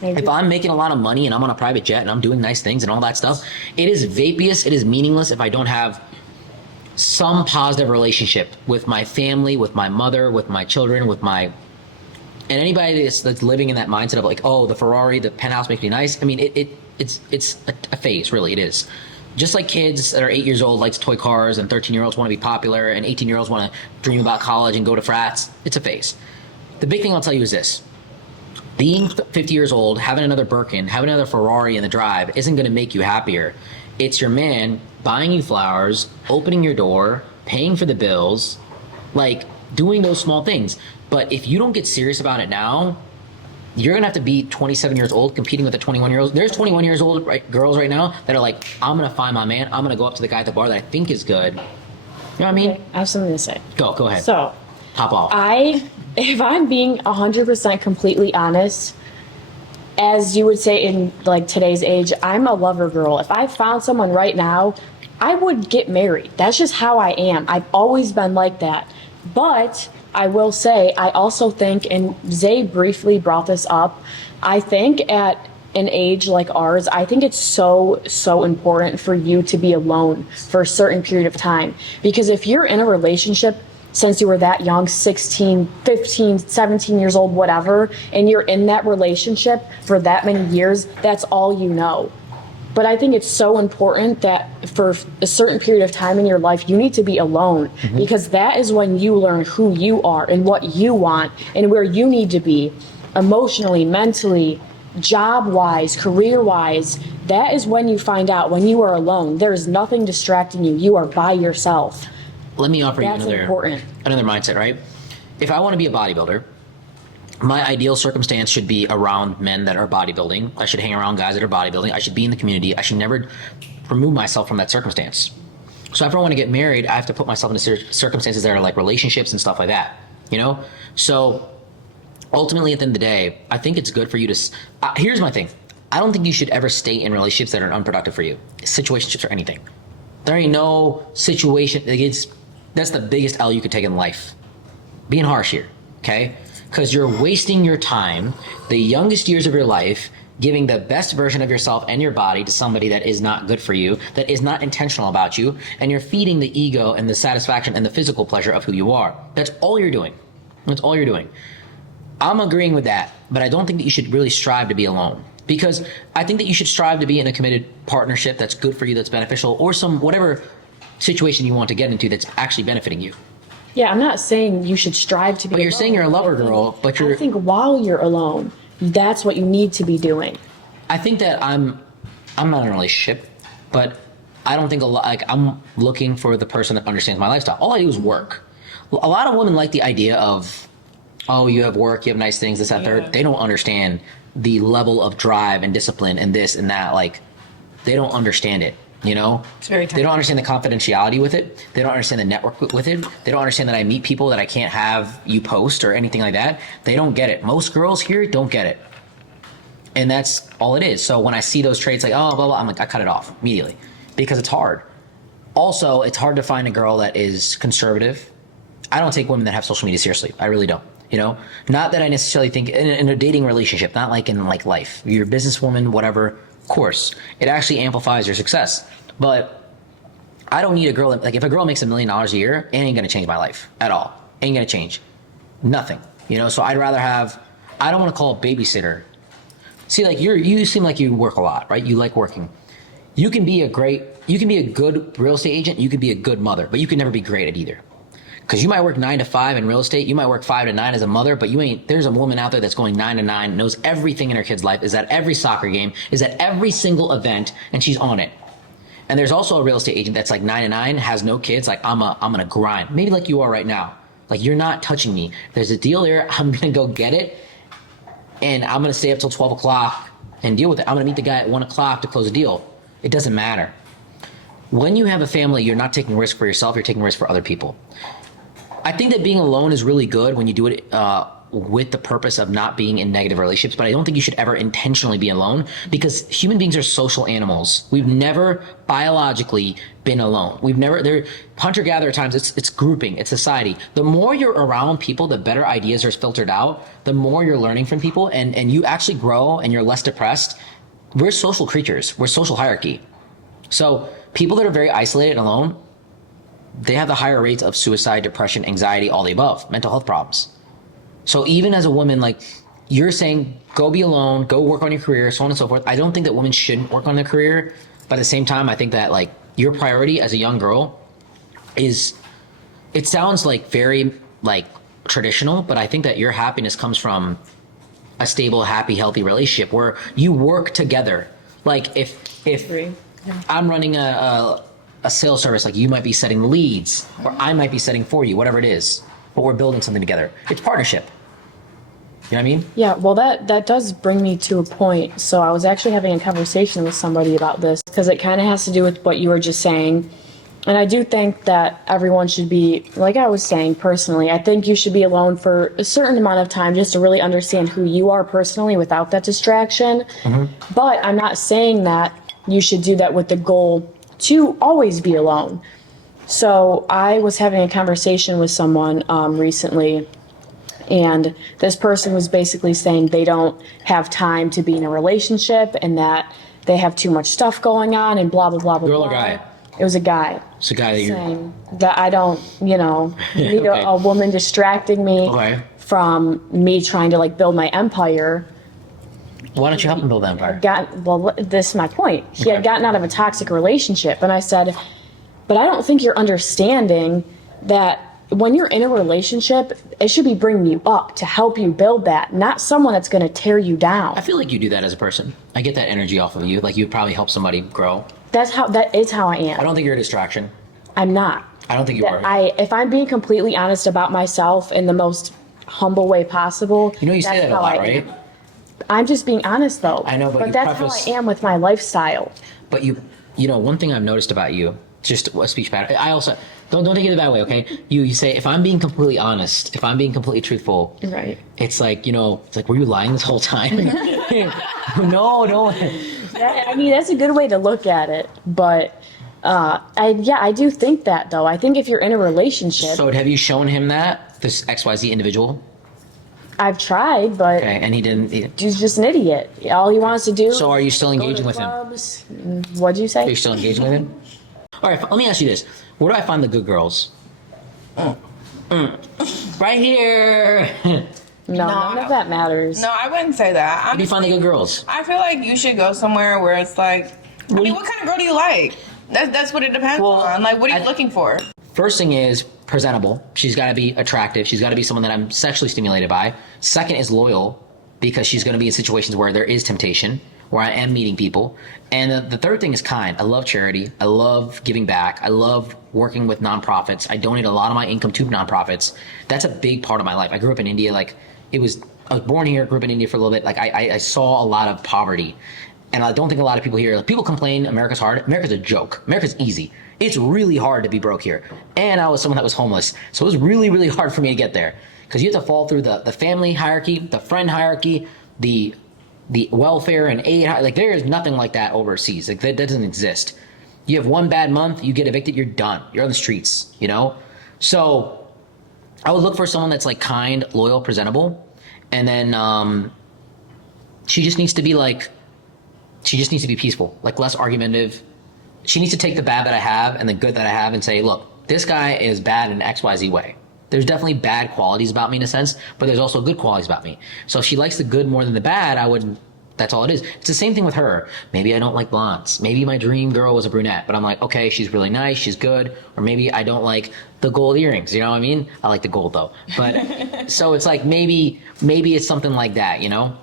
If I'm making a lot of money and I'm on a private jet and I'm doing nice things and all that stuff, it is vaporous, it is meaningless if I don't have some positive relationship with my family, with my mother, with my children, with my... And anybody that's living in that mindset of like, oh, the Ferrari, the penthouse makes me nice. I mean, it's a phase, really, it is. Just like kids that are 8 years old likes toy cars and 13-year-olds want to be popular and 18-year-olds want to dream about college and go to frats, it's a phase. The big thing I'll tell you is this. Being 50 years old, having another Birkin, having another Ferrari in the drive isn't going to make you happier. It's your man buying you flowers, opening your door, paying for the bills, like doing those small things. But if you don't get serious about it now, you're going to have to be 27 years old competing with the 21-year-olds. There's 21 years old girls right now that are like, I'm going to find my man. I'm going to go up to the guy at the bar that I think is good. You know what I mean? Okay, I have something to say. Go ahead. So, Pop off. if I'm being 100% completely honest, as you would say in like today's age, I'm a lover girl. If I found someone right now, I would get married. That's just how I am. I've always been like that. But I will say, I also think, and Zay briefly brought this up, I think at an age like ours, I think it's so important for you to be alone for a certain period of time. Because if you're in a relationship since you were that young, 16, 15, 17 years old, whatever, and you're in that relationship for that many years, that's all you know. But I think it's so important that for a certain period of time in your life, you need to be alone, because that is when you learn who you are and what you want and where you need to be emotionally, mentally, job-wise, career-wise. That is when you find out when you are alone. There is nothing distracting you. You are by yourself. Let me offer That's you important. another mindset, right? If I want to be a bodybuilder, my ideal circumstance should be around men that are bodybuilding. I should hang around guys that are bodybuilding. I should be in the community. I should never remove myself from that circumstance. So if I want to get married, I have to put myself into circumstances that are like relationships and stuff like that, you know? So ultimately, at the end of the day, I think it's good for you to... here's my thing. I don't think you should ever stay in relationships that are unproductive for you. Situationships or anything. There ain't no situation... That's the biggest L you could take in life. Being harsh here, okay? Because you're wasting your time, the youngest years of your life, giving the best version of yourself and your body to somebody that is not good for you, that is not intentional about you, and you're feeding the ego and the satisfaction and the physical pleasure of who you are. That's all you're doing. That's all you're doing. I'm agreeing with that, but I don't think that you should really strive to be alone. Because I think that you should strive to be in a committed partnership that's good for you, that's beneficial, or some whatever situation you want to get into that's actually benefiting you. Yeah, I'm not saying you should strive to be But you're alone. saying you're a lover girl, but I think while you're alone, that's what you need to be doing. I think that I'm not in a relationship, but I don't think I'm looking for the person that understands my lifestyle. All I do is work. A lot of women like the idea of, oh, you have work, you have nice things, this, that, third. They don't understand the level of drive and discipline and this and that. Like, they don't understand it. You know, It's very they don't understand the confidentiality with it. They don't understand the network with it. They don't understand that I meet people that I can't have you post or anything like that. They don't get it. Most girls here don't get it. And that's all it is. So when I see those traits like, oh, blah, blah, I'm like, I cut it off immediately because it's hard. Also, it's hard to find a girl that is conservative. I don't take women that have social media seriously. I really don't. You know, not that I necessarily think in a dating relationship, not like in like life. You're a businesswoman, whatever. Of course, it actually amplifies your success. But I don't need a girl that, like, if a girl makes $1 million a year, it ain't gonna change my life at all. Ain't gonna change. Nothing. You know, so I'd rather have, I don't want to call a babysitter. See, like you seem like you work a lot, right? You like working. You can be a good real estate agent, you can be a good mother, but you can never be great at either. Because you might work 9 to 5 in real estate, you might work 5 to 9 as a mother, but there's a woman out there that's going 9 to 9, knows everything in her kid's life, is at every soccer game, is at every single event, and she's on it. And there's also a real estate agent that's like 9 to 9, has no kids, like I'm gonna grind. Maybe like you are right now. Like you're not touching me. There's a deal here, I'm gonna go get it, and I'm gonna stay up till 12 o'clock and deal with it. I'm gonna meet the guy at 1 o'clock to close a deal. It doesn't matter. When you have a family, you're not taking risk for yourself, you're taking risk for other people. I think that being alone is really good when you do it with the purpose of not being in negative relationships, but I don't think you should ever intentionally be alone because human beings are social animals. We've never biologically been alone. They're hunter-gatherer times, it's grouping, it's society. The more you're around people, the better ideas are filtered out, the more you're learning from people, and you actually grow and you're less depressed. We're social creatures, we're social hierarchy. So people that are very isolated and alone, they have the higher rates of suicide, depression, anxiety, all the above, mental health problems. So even as a woman, like you're saying, go be alone, go work on your career, so on and so forth. I don't think that women shouldn't work on their career. But at the same time, I think that like your priority as a young girl is, it sounds like very like traditional, but I think that your happiness comes from a stable, happy, healthy relationship where you work together. Like if I'm running a sales service, like you might be setting leads or I might be setting for you, whatever it is, but we're building something together. It's partnership. You know what I mean? Yeah, well, that does bring me to a point. So I was actually having a conversation with somebody about this because it kind of has to do with what you were just saying. And I do think that everyone should be, like I was saying personally, I think you should be alone for a certain amount of time just to really understand who you are personally without that distraction. Mm-hmm. But I'm not saying that you should do that with the goal to always be alone. So I was having a conversation with someone recently, and this person was basically saying they don't have time to be in a relationship and that they have too much stuff going on and blah, blah, blah, blah, Girl blah. or guy? It was a guy. It's a guy that you're... Saying that I don't, need Okay. a woman distracting me from me trying to like build my empire. Why don't you help him build that empire? This is my point. He had gotten out of a toxic relationship, and I said, but I don't think you're understanding that when you're in a relationship, it should be bringing you up to help you build that, not someone that's going to tear you down. I feel like you do that as a person. I get that energy off of you. Like you probably help somebody grow. That is how I am. I don't think you're a distraction. I'm not. I don't think you are. If I'm being completely honest about myself in the most humble way possible, you say that a lot, right? I'm just being honest though. I know, but that's how I am with my lifestyle. But one thing I've noticed about you, just a speech pattern. I also don't take it the bad way, okay? You say if I'm being completely honest, if I'm being completely truthful, right? It's like it's like were you lying this whole time? No. I mean that's a good way to look at it, but I do think that though. I think if you're in a relationship. So have you shown him that this XYZ individual? I've tried, but okay, and he didn't. He's just an idiot. All he wants to do. So are you still engaging with him? What'd you say? Are you still engaging with him? All right, let me ask you this: where do I find the good girls? Right here. No, none of that matters. No, I wouldn't say that. Where do you find the good girls? I feel like you should go somewhere where it's like, what kind of girl do you like? That's what it depends on. Like, what are you looking for? First thing is presentable. She's got to be attractive. She's got to be someone that I'm sexually stimulated by. Second is loyal, because she's going to be in situations where there is temptation, where I am meeting people. And the third thing is kind. I love charity. I love giving back. I love working with nonprofits. I donate a lot of my income to nonprofits. That's a big part of my life. I grew up in India. I was born here, grew up in India for a little bit. I saw a lot of poverty. And I don't think a lot of people here, people complain America's hard. America's a joke. America's easy. It's really hard to be broke here. And I was someone that was homeless. So it was really, really hard for me to get there. Because you have to fall through the family hierarchy, the friend hierarchy, the welfare and aid. There is nothing like that overseas. That doesn't exist. You have one bad month, you get evicted, you're done. You're on the streets, So I would look for someone that's kind, loyal, presentable. And then she just needs to be peaceful, less argumentative. She needs to take the bad that I have and the good that I have and say, look, this guy is bad in XYZ way. There's definitely bad qualities about me in a sense, but there's also good qualities about me. So if she likes the good more than the bad, I would That's all it is. It's the same thing with her. Maybe I don't like blondes. Maybe my dream girl was a brunette, but I'm like, okay, she's really nice, she's good. Or maybe I don't like the gold earrings. You know what I mean? I like the gold though. But so it's like maybe it's something like that. You know?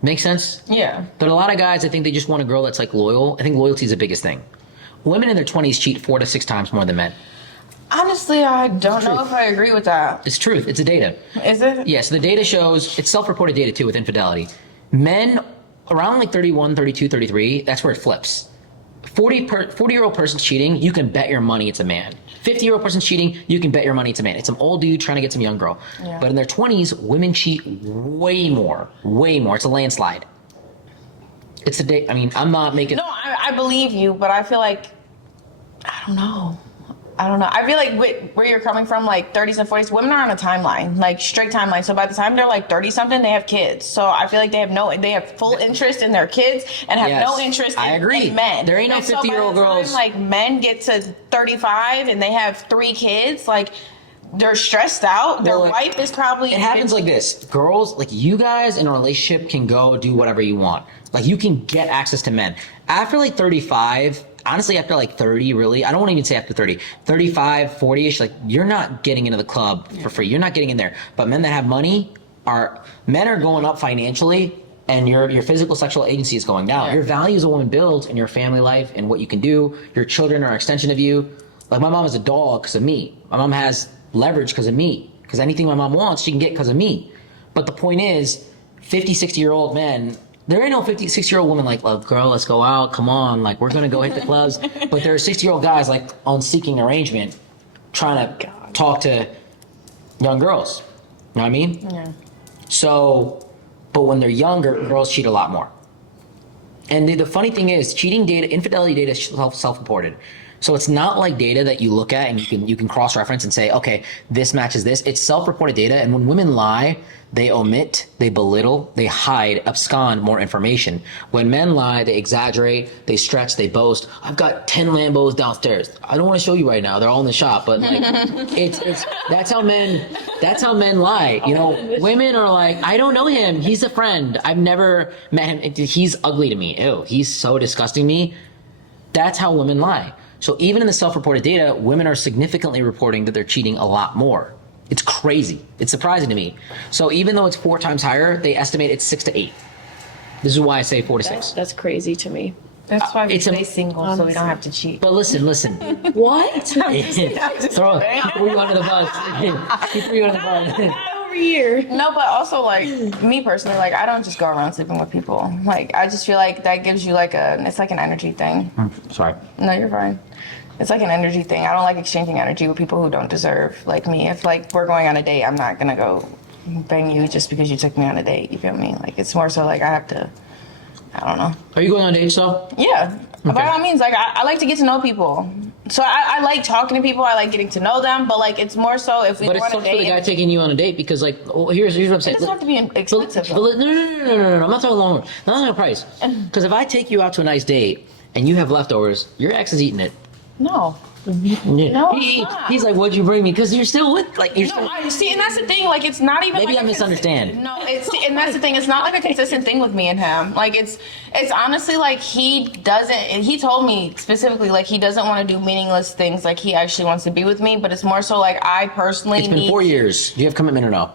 Make sense? Yeah. But a lot of guys, I think they just want a girl that's like loyal. I think loyalty is the biggest thing. Women in their 20s cheat 4 to 6 times more than men. Honestly, I don't know if I agree with that. It's truth. It's the data. Is it? Yeah, so the data shows, it's self-reported data too with infidelity. Men around like 31, 32, 33, that's where it flips. 40-year-old person cheating, you can bet your money it's a man. 50-year-old person cheating, you can bet your money it's a man. It's some old dude trying to get some young girl. Yeah. But in their 20s, women cheat way more. It's a landslide. It's a day. I mean, I'm not making. No, I believe you, but I feel like I don't know. I feel like where you're coming from, like 30s and 40s, women are on a timeline, like straight timeline. So by the time they're like 30 something, they have kids. So I feel like they have full interest in their kids and have no interest in men. There ain't no 50-year-old girls. Like men get to 35 and they have 3 kids, like they're stressed out. Their wife is probably. It happens like this. Girls, like you guys in a relationship can go do whatever you want. Like you can get access to men. After like 35, honestly, after like 30, really, I don't want to even say after 30, 35, 40-ish, like you're not getting into the club for free. You're not getting in there. But men that have money men are going up financially and your physical sexual agency is going down. Yeah. Your value as a woman builds in your family life and what you can do. Your children are an extension of you. Like my mom is a dog because of me. My mom has leverage because of me. Because anything my mom wants, she can get because of me. But the point is, 50, 60-year-old men, there ain't no 50, 60-year-old woman like, love, girl, let's go out. Come on. Like, we're going to go hit the clubs. But there are 60-year-old guys, like, on seeking arrangement, trying to talk to young girls. You know what I mean? Yeah. So, but when they're younger, girls cheat a lot more. And the funny thing is, cheating data, infidelity data is self-reported. So it's not like data that you look at and you can cross-reference and say, okay, this matches this. It's self-reported data. And when women lie, they omit, they belittle, they hide, abscond more information. When men lie, they exaggerate, they stretch, they boast. I've got 10 Lambos downstairs. I don't want to show you right now. They're all in the shop, but like, it's that's how men lie. You know, women are like, I don't know him. He's a friend. I've never met him. He's ugly to me. Ew, he's so disgusting to me. That's how women lie. So even in the self-reported data, women are significantly reporting that they're cheating a lot more. It's crazy. It's surprising to me. So even though it's 4 times higher, they estimate it's 6 to 8. This is why I say 4 to 6. That's crazy to me. That's why we It's stay single, so we don't have to cheat. But listen. What? He threw you under the bus. He threw you under the bus. Over here. No, but also like me personally, like I don't just go around sleeping with people. Like I just feel like that gives you like it's like an energy thing. Sorry. No, you're fine. It's like an energy thing. I don't like exchanging energy with people who don't deserve like me. If like we're going on a date, I'm not gonna go bang you just because you took me on a date. You feel me? Like it's more so like I have to. I don't know. Are you going on dates though? Yeah. Okay. By all means, like I like to get to know people. So I like talking to people. I like getting to know them. But like it's more so if we But go it's on a tough for the guy date. taking you on a date because like here's what I'm saying. It doesn't have to be expensive. No. I'm not talking long. Not on the price. Because if I take you out to a nice date and you have leftovers, your ex is eating it. No. No, it's not. he's like, "What'd you bring me?" Because you're still with, like, you're No, still. I see, and that's the thing. Like, it's not even. Maybe like I misunderstand. No, and that's the thing. It's not like a consistent thing with me and him. Like, it's honestly like he doesn't. And he told me specifically like he doesn't want to do meaningless things. Like he actually wants to be with me, but it's more so like I personally. It's been 4 years. Do you have commitment or no?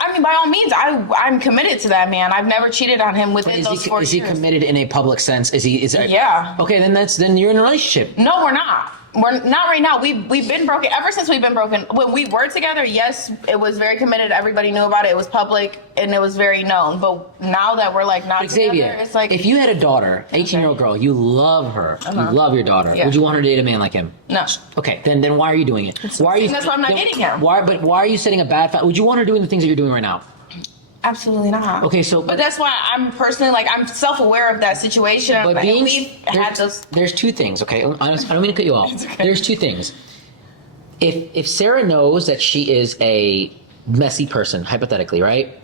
I mean, by all means, I'm committed to that man. I've never cheated on him within those 4 years. Is he committed in a public sense? Yeah. Okay, then you're in a relationship. No, we're not. We're not right now. We've been broken ever since we've been broken. When we were together, yes, it was very committed. Everybody knew about it. It was public and it was very known. But now that we're like not Xavier, together, it's like if you had a daughter, 18-year-old girl, you love her, you love your daughter. Yeah. Would you want her to date a man like him? No. Okay, then why are you doing it? Why are you? That's why I'm not getting him. Why are you setting a bad? Would you want her doing the things that you're doing right now? Absolutely not. Okay, so but that's why I'm personally like I'm self-aware of that situation. But and we've had those. There's 2 things, okay? I don't mean to cut you off. Okay. There's 2 things. If Sarah knows that she is a messy person, hypothetically, right?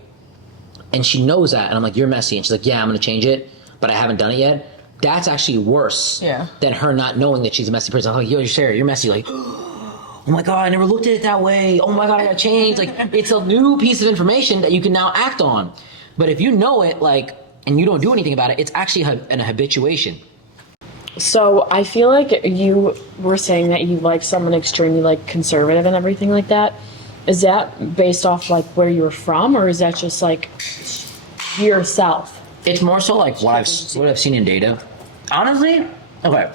And she knows that, and I'm like, you're messy, and she's like, yeah, I'm gonna change it, but I haven't done it yet. That's actually worse than her not knowing that she's a messy person. I'm like, yo, Sarah, you're messy. Like, oh my God, I never looked at it that way. Oh my God, I gotta change. Like, it's a new piece of information that you can now act on. But if you know it, like, and you don't do anything about it, it's actually an habituation. So I feel like you were saying that you like someone extremely like conservative and everything like that. Is that based off like where you're from, or is that just like yourself? It's more so like what I've seen in data. Honestly, okay.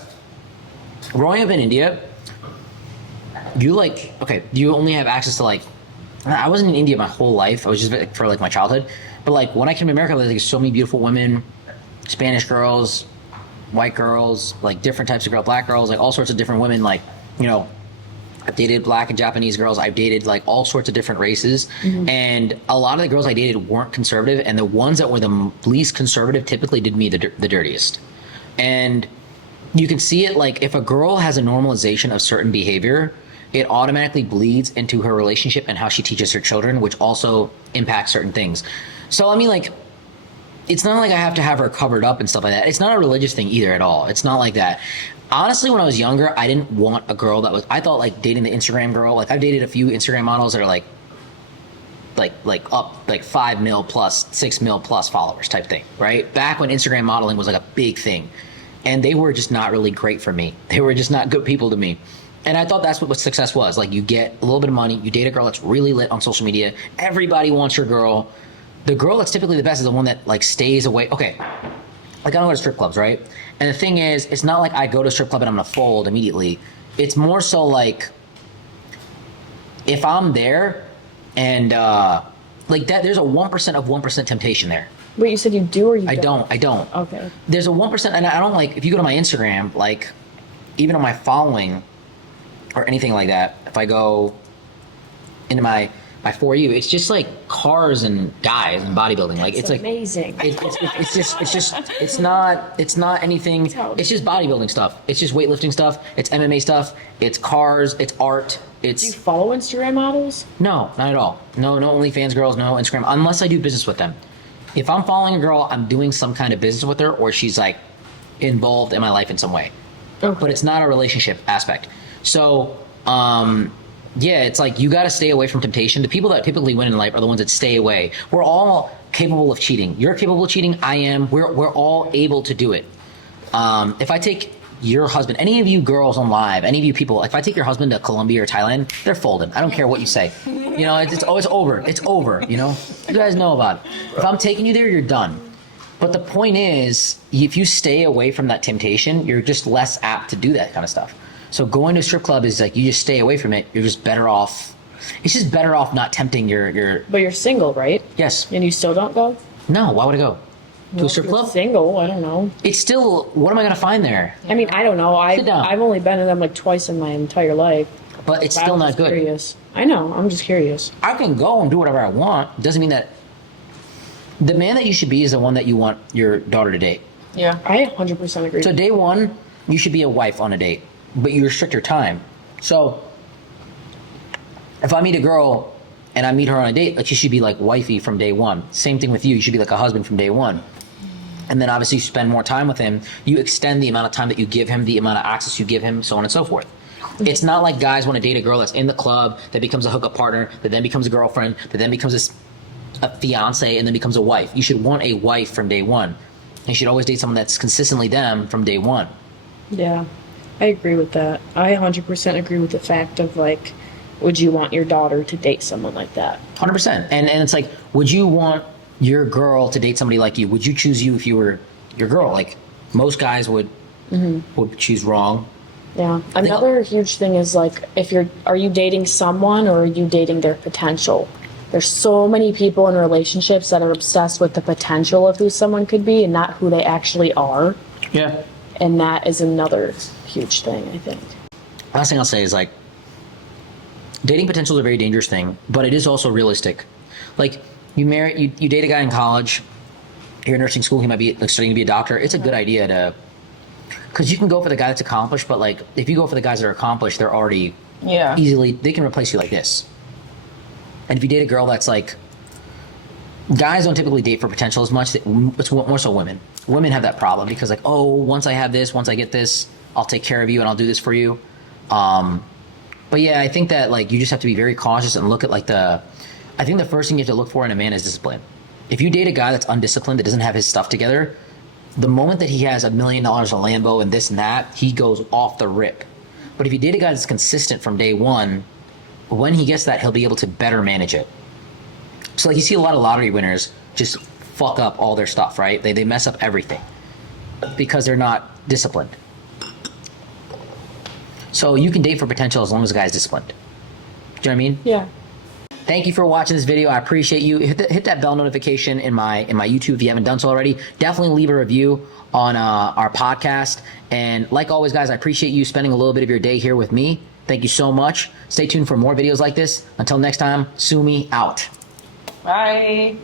Growing up in India, you only have access to like. I wasn't in India my whole life. I was just for like my childhood. But like when I came to America, there's like so many beautiful women, Spanish girls, white girls, like different types of girls, black girls, like all sorts of different women. Like, you know, I've dated black and Japanese girls. I've dated like all sorts of different races. And a lot of the girls I dated weren't conservative. And the ones that were the least conservative typically did me the dirtiest. And you can see it like if a girl has a normalization of certain behavior, it automatically bleeds into her relationship and how she teaches her children, which also impacts certain things. So, I mean, like, it's not like I have to have her covered up and stuff like that. It's not a religious thing either at all. It's not like that. Honestly, when I was younger, I didn't want a girl that was, I thought like dating the Instagram girl, like I've dated a few Instagram models that are like up like 5 mil plus, 6 mil plus followers type thing, right? Back when Instagram modeling was like a big thing. And they were just not really great for me. They were just not good people to me. And I thought that's what success was. Like you get a little bit of money, you date a girl that's really lit on social media. Everybody wants your girl. The girl that's typically the best is the one that like stays away. Okay, like I don't go to strip clubs, right? And the thing is, it's not like I go to a strip club and I'm gonna fold immediately. It's more so like if I'm there and like that, there's a 1% of 1% temptation there. Wait, you said you do or you don't? I don't. Okay. There's a 1%, and I don't like, if you go to my Instagram, like even on my following or anything like that, if I go into my For You, it's just like cars and guys and bodybuilding. Like it's like amazing. It's not anything. It's just bodybuilding stuff. It's just weightlifting stuff. It's MMA stuff. It's cars. It's art. Do you follow Instagram models? No, not at all. No OnlyFans girls, no Instagram, unless I do business with them. If I'm following a girl, I'm doing some kind of business with her, or she's like involved in my life in some way. Okay. But it's not a relationship aspect. So, yeah, it's like you got to stay away from temptation. The people that typically win in life are the ones that stay away. We're all capable of cheating. You're capable of cheating. I am. We're all able to do it. If I take your husband, any of you girls on live, any of you people, if I take your husband to Colombia or Thailand, they're folding. I don't care what you say. You know, it's over. It's over, you know? You guys know about it. If I'm taking you there, you're done. But the point is, if you stay away from that temptation, you're just less apt to do that kind of stuff. So going to a strip club is like, you just stay away from it. You're just better off. It's just better off not tempting your. But you're single, right? Yes. And you still don't go? No, why would I go? To a strip You're club? single, I don't know. It's still, what am I going to find there? I mean, I don't know. Sit down. I've only been in them like twice in my entire life. But it's But still I was not just good. Curious. I know. I'm just curious. I can go and do whatever I want. Doesn't mean that the man that you should be is the one that you want your daughter to date. Yeah. I 100% agree. So day one, you should be a wife on a date, but you restrict your time. So if I meet a girl and I meet her on a date, like she should be like wifey from day one. Same thing with you. You should be like a husband from day one. And then obviously you spend more time with him. You extend the amount of time that you give him, the amount of access you give him, so on and so forth. It's not like guys want to date a girl that's in the club, that becomes a hookup partner, that then becomes a girlfriend, that then becomes a fiance, and then becomes a wife. You should want a wife from day one. You should always date someone that's consistently them from day one. Yeah, I agree with that. I 100% agree with the fact of like, would you want your daughter to date someone like that? 100%. And it's like, would you want your girl to date somebody like you? Would you choose you if you were your girl? Like most guys would choose wrong. Yeah. Another huge thing is like, are you dating someone or are you dating their potential? There's so many people in relationships that are obsessed with the potential of who someone could be and not who they actually are. Yeah. And that is another huge thing, I think. Last thing I'll say is like, dating potential is a very dangerous thing, but it is also realistic. Like you date a guy in college, you're in nursing school, he might be like studying to be a doctor. It's a good idea to, because you can go for the guy that's accomplished, but like if you go for the guys that are accomplished, they're already easily, they can replace you like this. And if you date a girl that's like, guys don't typically date for potential as much. It's more so women. Women have that problem because like, oh, once I have this, once I get this, I'll take care of you and I'll do this for you. But yeah, I think that like you just have to be very cautious and look at like I think the first thing you have to look for in a man is discipline. If you date a guy that's undisciplined, that doesn't have his stuff together, the moment that he has $1 million, a Lambo, and this and that, he goes off the rip. But if you date a guy that's consistent from day one, when he gets that, he'll be able to better manage it. So like you see a lot of lottery winners just fuck up all their stuff, right? They mess up everything because they're not disciplined. So you can date for potential as long as the guy's disciplined. Do you know what I mean? Yeah. Thank you for watching this video. I appreciate you. Hit that bell notification in my YouTube if you haven't done so already. Definitely leave a review on our podcast. And like always, guys, I appreciate you spending a little bit of your day here with me. Thank you so much. Stay tuned for more videos like this. Until next time, Sumi out. Bye.